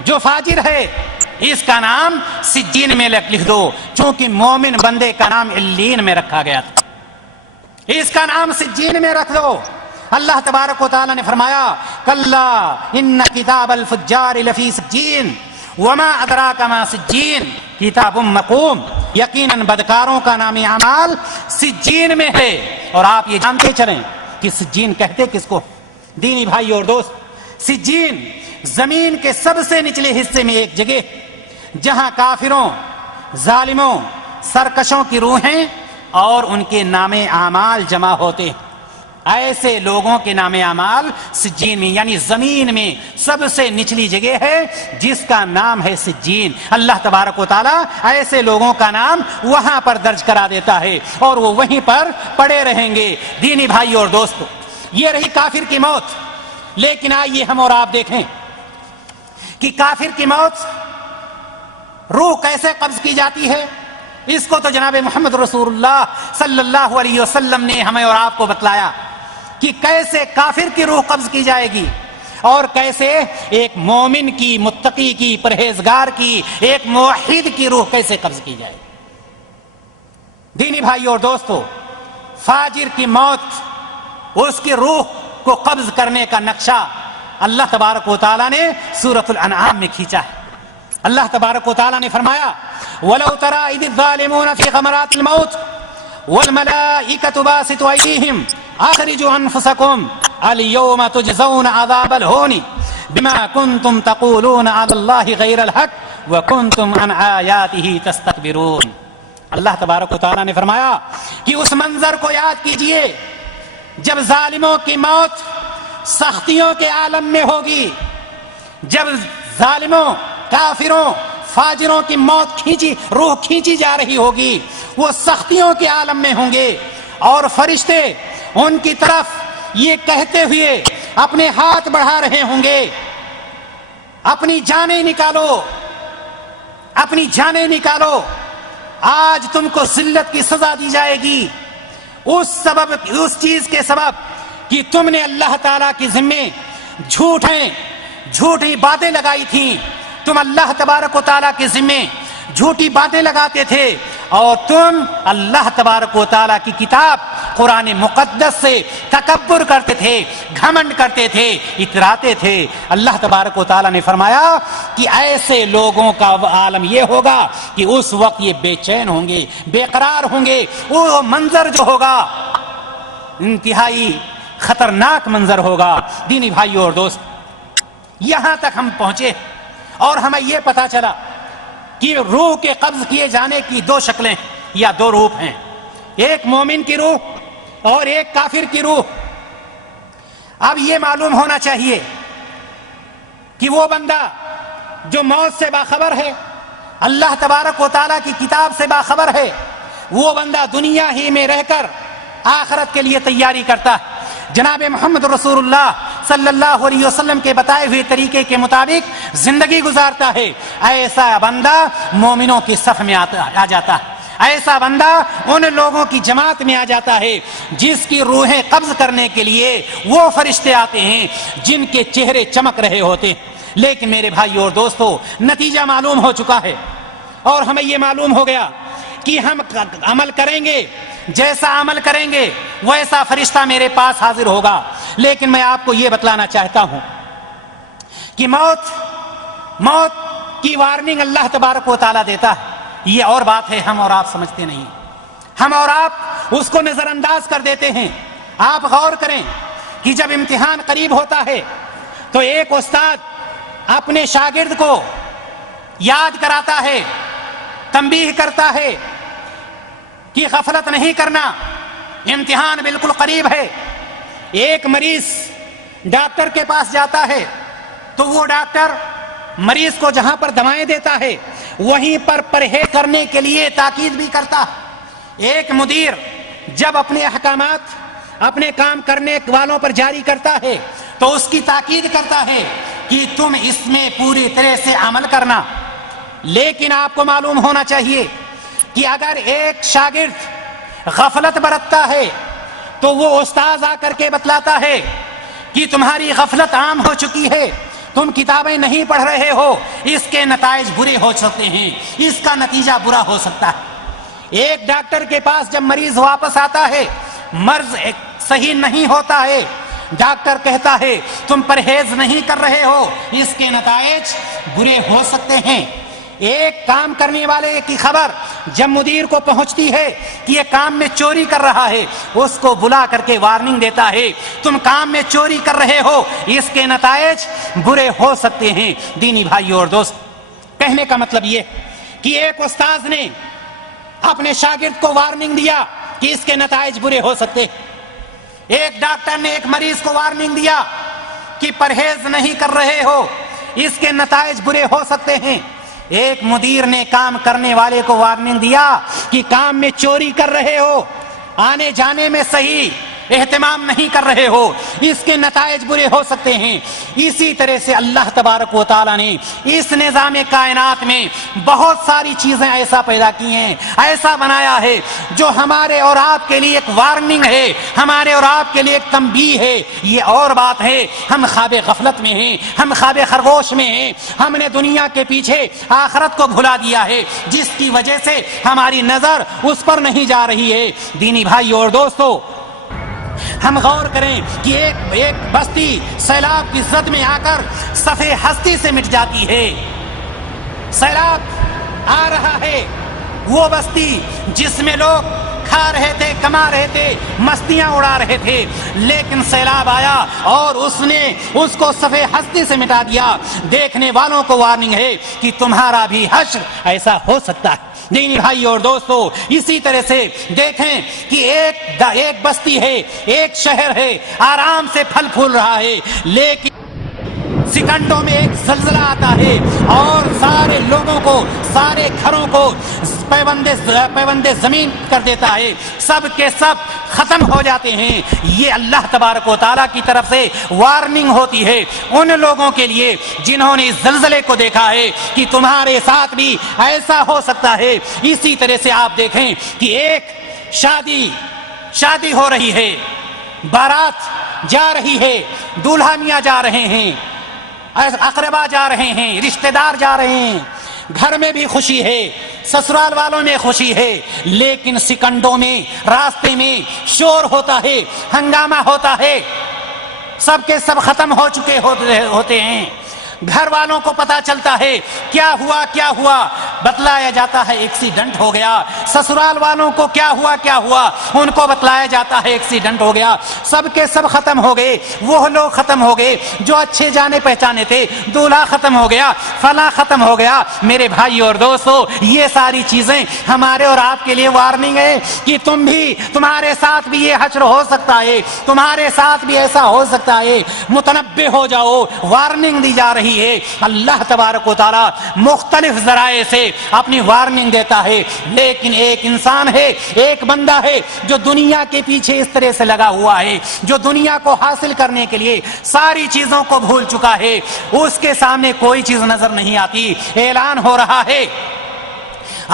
جو فاجر ہے، اس کا نام سجین میں لکھ دو، چونکہ مومن بندے کا نام علین میں رکھا گیا تھا، اس کا نام سجین میں رکھ دو۔ اللہ تبارک و تعالی نے فرمایا کلا ان کتاب الفجار لفی سجین وما ادراک ما سجین کتاب مقوم، یقیناً بدکاروں کا نام اعمال سجین میں ہے۔ اور آپ یہ جانتے چلیں کہ سجین کہتے کس کو؟ دینی بھائی اور دوست، سجین زمین کے سب سے نچلے حصے میں ایک جگہ جہاں کافروں، ظالموں، سرکشوں کی روحیں اور ان کے نام اعمال جمع ہوتے ہیں۔ ایسے لوگوں کے نام اعمال سجین میں، یعنی زمین میں سب سے نچلی جگہ ہے جس کا نام ہے سجین۔ اللہ تبارک و تعالیٰ ایسے لوگوں کا نام وہاں پر درج کرا دیتا ہے اور وہ وہیں پر پڑے رہیں گے۔ دینی بھائی اور دوستو، یہ رہی کافر کی موت۔ لیکن آئیے ہم اور آپ دیکھیں کہ کافر کی موت روح کیسے قبض کی جاتی ہے۔ اس کو تو جناب محمد رسول اللہ صلی اللہ علیہ وسلم نے ہمیں اور آپ کو بتلایا۔ کہ کیسے کافر کی روح قبض کی جائے گی اور کیسے ایک مومن کی، متقی کی، پرہیزگار کی، ایک موحد کی روح کیسے قبض کی جائے گی۔ دینی بھائی اور دوستو، فاجر کی موت، اس کی روح کو قبض کرنے کا نقشہ اللہ تبارک و تعالیٰ نے سورۃ الانعام میں کھینچا ہے۔ اللہ تبارک و تعالیٰ نے فرمایا وَلَوْ تَرَىٰ إِذِ الظَّالِمُونَ فِي غَمَرَاتِ الْمَوْتِ وَالْمَلَائِكَةُ بَاسِطُو أَيْدِيهِمْ أَخْرِجُوا أَنفُسَكُمْ الْيَوْمَ تُجْزَوْنَ عَذَابَ الْهُونِ بِمَا كُنتُمْ تَقُولُونَ عَلَى اللَّهِ غَيْرَ الْحَقِّ وَكُنتُمْ عَنْ آيَاتِهِ تَسْتَكْبِرُونَ۔ اللہ تبارک و تعالیٰ نے فرمایا کہ اس منظر کو یاد کیجئے جب ظالموں کی موت سختیوں کے عالم میں ہوگی، جب ظالموں، کافروں، فاجروں کی موت روح کھینچی جا رہی ہوگی، وہ سختیوں کے عالم میں ہوں گے اور فرشتے ان کی طرف یہ کہتے ہوئے اپنے ہاتھ بڑھا رہے ہوں گے اپنی جانیں نکالو، اپنی جانیں نکالو، آج تم کو ذلت کی سزا دی جائے گی اس چیز کے سبب کہ تم نے اللہ تعالیٰ کی ذمے جھوٹی باتیں لگائی تھیں، تم اللہ تبارک و تعالیٰ کے ذمے جھوٹی باتیں لگاتے تھے اور تم اللہ تبارک و تعالیٰ کی کتاب قرآن مقدس سے تکبر کرتے تھے، گھمنڈ کرتے تھے، اتراتے تھے۔ اللہ تبارک و تعالیٰ نے فرمایا کہ ایسے لوگوں کا عالم یہ ہوگا کہ اس وقت یہ بے چین ہوں گے، بے قرار ہوں گے۔ وہ منظر جو ہوگا انتہائی خطرناک منظر ہوگا۔ دینی بھائیو اور دوست، یہاں تک ہم پہنچے اور ہمیں یہ پتا چلا کہ روح کے قبض کیے جانے کی دو شکلیں یا دو روپ ہیں، ایک مومن کی روح اور ایک کافر کی روح۔ اب یہ معلوم ہونا چاہیے کہ وہ بندہ جو موت سے باخبر ہے، اللہ تبارک و تعالیٰ کی کتاب سے باخبر ہے، وہ بندہ دنیا ہی میں رہ کر آخرت کے لیے تیاری کرتا ہے، جناب محمد رسول اللہ صلی اللہ علیہ وسلم کے بتائے ہوئے طریقے کے مطابق زندگی گزارتا ہے۔ ایسا بندہ مومنوں کی صف میں آ جاتا ہے، ایسا بندہ ان لوگوں کی جماعت میں آ جاتا ہے جس کی روحیں قبض کرنے کے لیے وہ فرشتے آتے ہیں جن کے چہرے چمک رہے ہوتے ہیں۔ لیکن میرے بھائیو اور دوستو، نتیجہ معلوم ہو چکا ہے اور ہمیں یہ معلوم ہو گیا کہ ہم عمل کریں گے، جیسا عمل کریں گے ویسا فرشتہ میرے پاس حاضر ہوگا۔ لیکن میں آپ کو یہ بتلانا چاہتا ہوں کہ موت کی وارننگ اللہ تبارک و تعالیٰ دیتا ہے، یہ اور بات ہے، ہم اور آپ سمجھتے نہیں، ہم اور آپ اس کو نظر انداز کر دیتے ہیں۔ آپ غور کریں کہ جب امتحان قریب ہوتا ہے تو ایک استاد اپنے شاگرد کو یاد کراتا ہے، تنبیہ کرتا ہے کہ غفلت نہیں کرنا، امتحان بالکل قریب ہے۔ ایک مریض ڈاکٹر کے پاس جاتا ہے تو وہ ڈاکٹر مریض کو جہاں پر دوائیں دیتا ہے وہیں پر پرہیز کرنے کے لیے تاکید بھی کرتا ہے۔ ایک مدیر جب اپنے احکامات اپنے کام کرنے والوں پر جاری کرتا ہے تو اس کی تاکید کرتا ہے کہ تم اس میں پوری طرح سے عمل کرنا۔ لیکن آپ کو معلوم ہونا چاہیے کہ اگر ایک شاگرد غفلت برتتا ہے تو وہ استاد آ کر کے بتلاتا ہے کہ تمہاری غفلت عام ہو چکی ہے، تم کتابیں نہیں پڑھ رہے ہو، اس کے نتائج برے ہو سکتے ہیں، اس کا نتیجہ برا ہو سکتا ہے۔ ایک ڈاکٹر کے پاس جب مریض واپس آتا ہے، مرض صحیح نہیں ہوتا ہے، ڈاکٹر کہتا ہے تم پرہیز نہیں کر رہے ہو، اس کے نتائج برے ہو سکتے ہیں۔ ایک کام کرنے والے کی خبر جب مدیر کو پہنچتی ہے کہ یہ کام میں چوری کر رہا ہے، اس کو بلا کر کے وارننگ دیتا ہے تم کام میں چوری کر رہے ہو، اس کے نتائج برے ہو سکتے ہیں۔ دینی بھائیو اور دوست، کہنے کا مطلب یہ کہ ایک استاد نے اپنے شاگرد کو وارننگ دیا کہ اس کے نتائج برے ہو سکتے ہیں، ایک ڈاکٹر نے ایک مریض کو وارننگ دیا کہ پرہیز نہیں کر رہے ہو، اس کے نتائج برے ہو سکتے ہیں، ایک مدیر نے کام کرنے والے کو وارننگ دیا کہ کام میں چوری کر رہے ہو، آنے جانے میں صحیح اہتمام نہیں کر رہے ہو، اس کے نتائج برے ہو سکتے ہیں۔ اسی طرح سے اللہ تبارک و تعالیٰ نے اس نظام کائنات میں بہت ساری چیزیں ایسا پیدا کی ہیں، ایسا بنایا ہے جو ہمارے اور آپ کے لیے ایک وارننگ ہے، ہمارے اور آپ کے لیے ایک تنبیہ ہے۔ یہ اور بات ہے، ہم خواب غفلت میں ہیں، ہم خواب خرگوش میں ہیں، ہم نے دنیا کے پیچھے آخرت کو بھلا دیا ہے، جس کی وجہ سے ہماری نظر اس پر نہیں جا رہی ہے۔ دینی بھائی اور دوستو، ہم غور کریں کہ ایک بستی سیلاب کی زد میں آ کر صفحے ہستی سے مٹ جاتی ہے۔ سیلاب آ رہا ہے، وہ بستی جس میں لوگ کھا رہے تھے، کما رہے تھے، مستیاں اڑا رہے تھے، لیکن سیلاب آیا اور اس نے اس کو صفحے ہستی سے مٹا دیا۔ دیکھنے والوں کو وارننگ ہے کہ تمہارا بھی حشر ایسا ہو سکتا ہے۔ دینی بھائی اور دوستو، اسی طرح سے دیکھیں کہ ایک بستی ہے، ایک شہر ہے، آرام سے پھل پھول رہا ہے، لیکن سیکنڈوں میں ایک زلزلہ آتا ہے اور سارے لوگوں کو، سارے گھروں کو پیوندے زمین کر دیتا ہے، سب کے سب ختم ہو جاتے ہیں۔ یہ اللہ تبارک و تعالیٰ کی طرف سے وارننگ ہوتی ہے ان لوگوں کے لیے جنہوں نے اس زلزلے کو دیکھا ہے کہ تمہارے ساتھ بھی ایسا ہو سکتا ہے۔ اسی طرح سے آپ دیکھیں کہ ایک شادی ہو رہی ہے، بارات جا رہی ہے، دولہا میاں جا رہے ہیں، اقربا جا رہے ہیں، رشتہ دار جا رہے ہیں، گھر میں بھی خوشی ہے، سسرال والوں میں خوشی ہے، لیکن سیکنڈوں میں راستے میں شور ہوتا ہے، ہنگامہ ہوتا ہے، سب کے سب ختم ہو چکے ہوتے ہیں۔ گھر والوں کو پتا چلتا ہے کیا ہوا، بتلایا جاتا ہے ایکسیڈنٹ ہو گیا۔ سسرال والوں کو کیا ہوا، ان کو بتلایا جاتا ہے ایکسیڈنٹ ہو گیا۔ سب کے سب ختم ہو گئے، وہ لوگ ختم ہو گئے جو اچھے جانے پہچانے تھے، دولہا ختم ہو گیا، فلاں ختم ہو گیا۔ میرے بھائی اور دوستو، یہ ساری چیزیں ہمارے اور آپ کے لیے وارننگ ہے کہ تمہارے ساتھ بھی یہ حشر ہو سکتا ہے، تمہارے ساتھ بھی ایسا ہو سکتا ہے۔ متنبہ ہو جاؤ، وارننگ دی جا رہی ہے۔ اللہ تبارک و تعالیٰ مختلف ذرائع سے اپنی وارننگ دیتا ہے، لیکن ایک انسان ہے، ایک بندہ ہے جو دنیا کے پیچھے اس طرح سے لگا ہوا ہے، جو دنیا کو حاصل کرنے کے لیے ساری چیزوں کو بھول چکا ہے، اس کے سامنے کوئی چیز نظر نہیں آتی۔ اعلان ہو رہا ہے،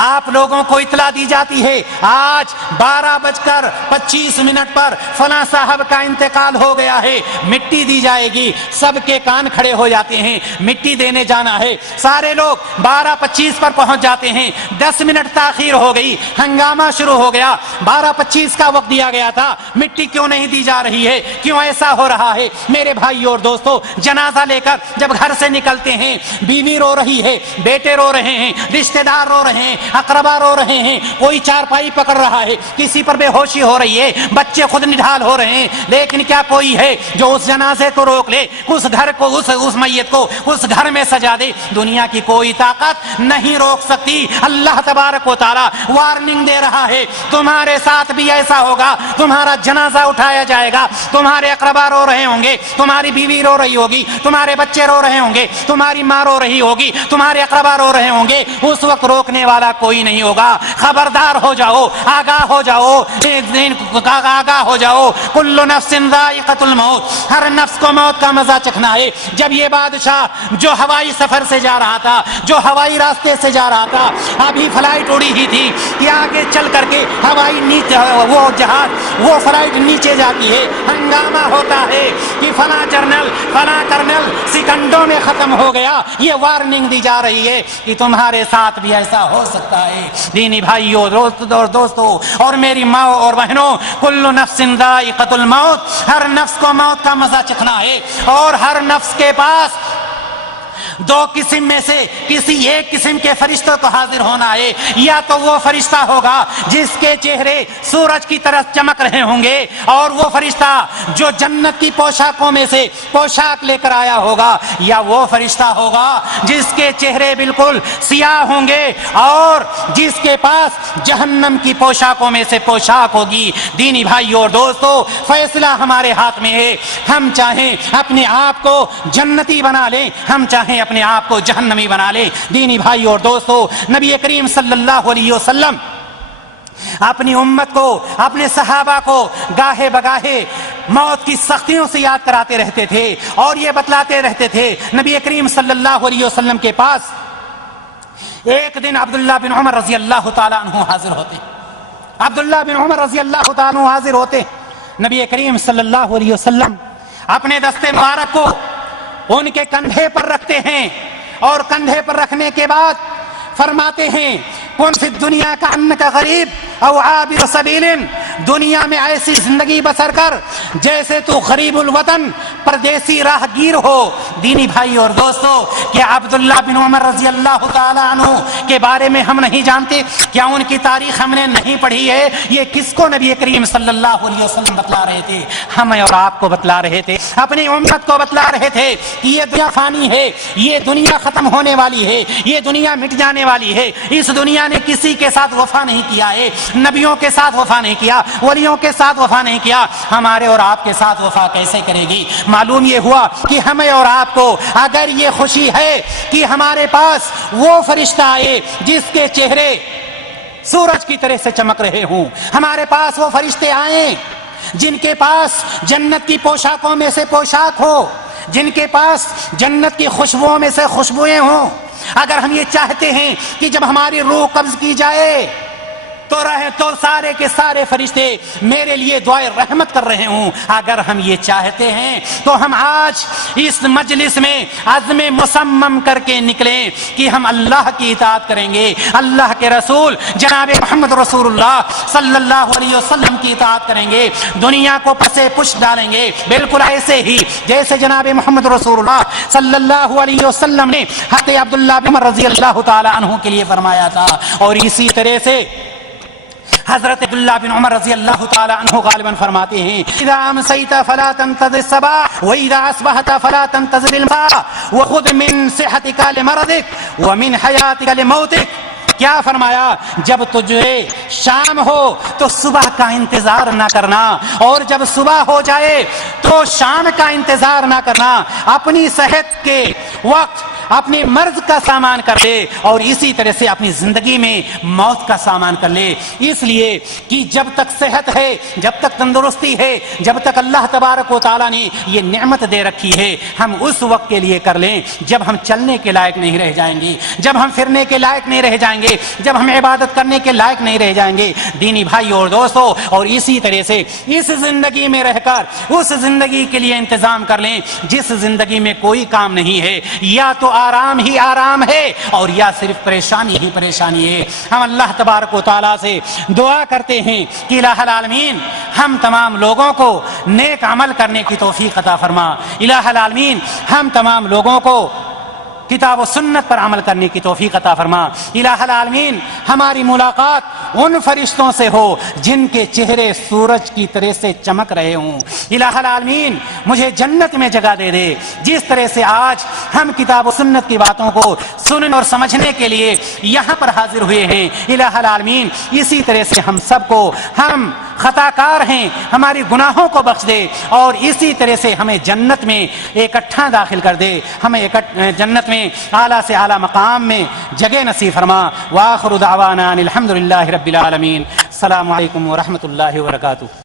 آپ لوگوں کو اطلاع دی جاتی ہے، آج 12:25 پر فلاں صاحب کا انتقال ہو گیا ہے، مٹی دی جائے گی۔ سب کے کان کھڑے ہو جاتے ہیں، مٹی دینے جانا ہے، سارے لوگ 12:25 پر پہنچ جاتے ہیں۔ 10 منٹ تاخیر ہو گئی، ہنگامہ شروع ہو گیا۔ 12:25 کا وقت دیا گیا تھا، مٹی کیوں نہیں دی جا رہی ہے، کیوں ایسا ہو رہا ہے؟ میرے بھائی اور دوستو، جنازہ لے کر جب گھر سے نکلتے ہیں، بیوی رو رہی ہے، بیٹے رو رہے ہیں، رشتہ دار رو رہے ہیں، اقربا رو رہے ہیں، کوئی چارپائی پکڑ رہا ہے، کسی پر بے ہوشی ہو رہی ہے، بچے خود نڈھال ہو رہے ہیں، لیکن کیا کوئی ہے جو اس جنازے کو روک لے، اس گھر کو، اس میت کو اس گھر میں سجا دے؟ دنیا کی کوئی طاقت نہیں روک سکتی۔ اللہ تبارک و تعالی وارننگ دے رہا ہے، تمہارے ساتھ بھی ایسا ہوگا، تمہارا جنازہ اٹھایا جائے گا، تمہارے اقربا رو رہے ہوں گے، تمہاری بیوی رو رہی ہوگی، تمہارے بچے رو رہے ہوں گے، تمہاری ماں رو رہی ہوگی، تمہارے اقربا رو رہے ہوں گے، اس وقت روکنے والا کوئی نہیں ہوگا۔ خبردار ہو جاؤ، آگاہ ہو جاؤ، آگاہ ہو جاؤ، کل نفس ذائقۃ الموت، ہر نفس کو موت کا مزہ چکھنا ہے۔ جب یہ بادشاہ جو ہوائی سفر سے جا رہا تھا، جو ہوائی راستے سے جا رہا تھا، ابھی فلائٹ اڑی ہی تھی کہ آگے چل کر کے ہوائی نیچے، وہ جہاز، وہ فلائٹ نیچے جاتی ہے، ہنگامہ ہوتا ہے کہ فلاں جنرل، فلاں کرنل سیکنڈوں میں ختم ہو گیا۔ یہ وارننگ دی جا رہی ہے کہ تمہارے ساتھ بھی ایسا ہو سکتا ہے۔ دینی بھائیو اور دوستو اور میری ماں اور بہنوں، کل نفس ذائقۃ الموت، ہر نفس کو موت کا مزہ چکھنا ہے، اور ہر نفس کے پاس دو قسم میں سے کسی ایک قسم کے فرشتوں کو حاضر ہونا ہے۔ یا تو وہ فرشتہ ہوگا جس کے چہرے سورج کی طرح چمک رہے ہوں گے، اور وہ فرشتہ جو جنت کی پوشاکوں میں سے پوشاک لے کر آیا ہوگا، یا وہ فرشتہ ہوگا جس کے چہرے بالکل سیاہ ہوں گے اور جس کے پاس جہنم کی پوشاکوں میں سے پوشاک ہوگی۔ دینی بھائیو اور دوستو، فیصلہ ہمارے ہاتھ میں ہے، ہم چاہیں اپنے آپ کو جنتی بنا لیں، ہم چاہیں اپنے آپ کو جہنمی بنا لیں۔ دینی بھائی اور دوستو، نبی کریم صلی اللہ علیہ وسلم اپنی امت کو، اپنے صحابہ کو گاہے بگاہے موت کی سختیوں سے یاد کراتے رہتے تھے اور یہ بتلاتے رہتے تھے. نبی کریم صلی اللہ علیہ وسلم کے پاس ایک دن عبداللہ بن عمر رضی اللہ تعالیٰ عنہ حاضر ہوتے. عبداللہ بن عمر رضی اللہ تعالیٰ عنہ حاضر ہوتے. نبی کریم صلی اللہ علیہ وسلم اپنے دستے مبارک کو ان کے کندھے پر رکھتے ہیں اور کندھے پر رکھنے کے بعد فرماتے ہیں کن فی الدنیا کانک غریب او عابر سبیل، دنیا میں ایسی زندگی بسر کر جیسے تو غریب الوطن پردیسی راہ گیر ہو. دینی بھائی اور دوستو، کیا عبداللہ بن عمر رضی اللہ تعالیٰ عنہ کے بارے میں ہم نہیں جانتے؟ کیا ان کی تاریخ ہم نے نہیں پڑھی ہے؟ یہ کس کو نبی کریم صلی اللہ علیہ وسلم بتلا رہے تھے؟ ہمیں اور آپ کو بتلا رہے تھے، اپنی امت کو بتلا رہے تھے کہ یہ دنیا فانی ہے، یہ دنیا ختم ہونے والی ہے، یہ دنیا مٹ جانے والی ہے. اس دنیا نے کسی کے ساتھ وفا نہیں کیا ہے، نبیوں کے ساتھ وفا نہیں کیا، ولیوں کے ساتھ وفا نہیں کیا. ہمارے اور آپ کے ساتھ وفا کیسے کرے گی؟ معلوم یہ ہوا کہ ہمیں اور آپ کو اگر یہ خوشی ہے کہ ہمارے پاس وہ فرشتہ آئے جس کے چہرے سورج کی طرح سے چمک رہے ہوں، ہمارے پاس وہ فرشتے آئیں جن کے پاس جنت کی پوشاکوں میں سے پوشاک ہو، جن کے پاس جنت کی خوشبوؤں میں سے خوشبوئیں ہوں. اگر ہم یہ چاہتے ہیں کہ جب ہماری روح قبض کی جائے تو سارے کے سارے فرشتے میرے لیے دعائے رحمت کر رہے ہوں، اگر ہم یہ چاہتے ہیں تو ہم آج اس مجلس میں عزم مصمم کر کے نکلیں کہ ہم اللہ کی اطاعت کریں گے، اللہ کے رسول جناب محمد رسول اللہ صلی اللہ علیہ وسلم کی اطاعت کریں گے، دنیا کو پسے پش ڈالیں گے، بالکل ایسے ہی جیسے جناب محمد رسول اللہ صلی اللہ علیہ وسلم نے حضرت عبداللہ بن عمر رضی اللہ تعالی عنہ کے لیے فرمایا تھا. اور اسی طرح سے حضرت عبداللہ بن عمر رضی اللہ تعالی عنہ غالباً فرماتے ہیں اذا امسیت فلا تنتظر الصباح واذا اصبحت فلا تنتظر المساء وخذ من صحتك لمرضك ومن حیاتك لموتك. کیا فرمایا؟ جب تجھے شام ہو تو صبح کا انتظار نہ کرنا، اور جب صبح ہو جائے تو شام کا انتظار نہ کرنا. اپنی صحت کے وقت اپنی مرض کا سامان کر لے اور اسی طرح سے اپنی زندگی میں موت کا سامان کر لے. اس لیے کہ جب تک صحت ہے، جب تک تندرستی ہے، جب تک اللہ تبارک و تعالیٰ نے یہ نعمت دے رکھی ہے، ہم اس وقت کے لیے کر لیں جب ہم چلنے کے لائق نہیں رہ جائیں گے، جب ہم پھرنے کے لائق نہیں رہ جائیں گے، جب ہم عبادت کرنے کے لائق نہیں رہ جائیں گے. دینی بھائی اور دوستو، اور اسی طرح سے اس زندگی میں رہ کر اس زندگی کے لیے انتظام کر لیں جس زندگی میں کوئی کام نہیں ہے، یا تو آرام ہی آرام ہے اور یا صرف پریشانی ہی پریشانی ہے. ہم اللہ تبارک و تعالیٰ سے دعا کرتے ہیں کہ الہ العالمین ہم تمام لوگوں کو نیک عمل کرنے کی توفیق عطا فرما. الہ العالمین ہم تمام لوگوں کو کتاب و سنت پر عمل کرنے کی توفیق عطا فرما. الہ العالمین ہماری ملاقات ان فرشتوں سے ہو جن کے چہرے سورج کی طرح سے چمک رہے ہوں. الہ العالمین مجھے جنت میں جگہ دے دے. جس طرح سے آج ہم کتاب و سنت کی باتوں کو سننے اور سمجھنے کے لیے یہاں پر حاضر ہوئے ہیں، الہ العالمین اسی طرح سے ہم سب کو، ہم خطا کار ہیں، ہماری گناہوں کو بخش دے اور اسی طرح سے ہمیں جنت میں اکٹھا داخل کر دے، ہمیں جنت میں اعلیٰ سے اعلیٰ مقام میں جگہ نصیب فرما. وآخر دعوانا الحمدللہ رب العالمین. السلام علیکم ورحمۃ اللہ وبرکاتہ.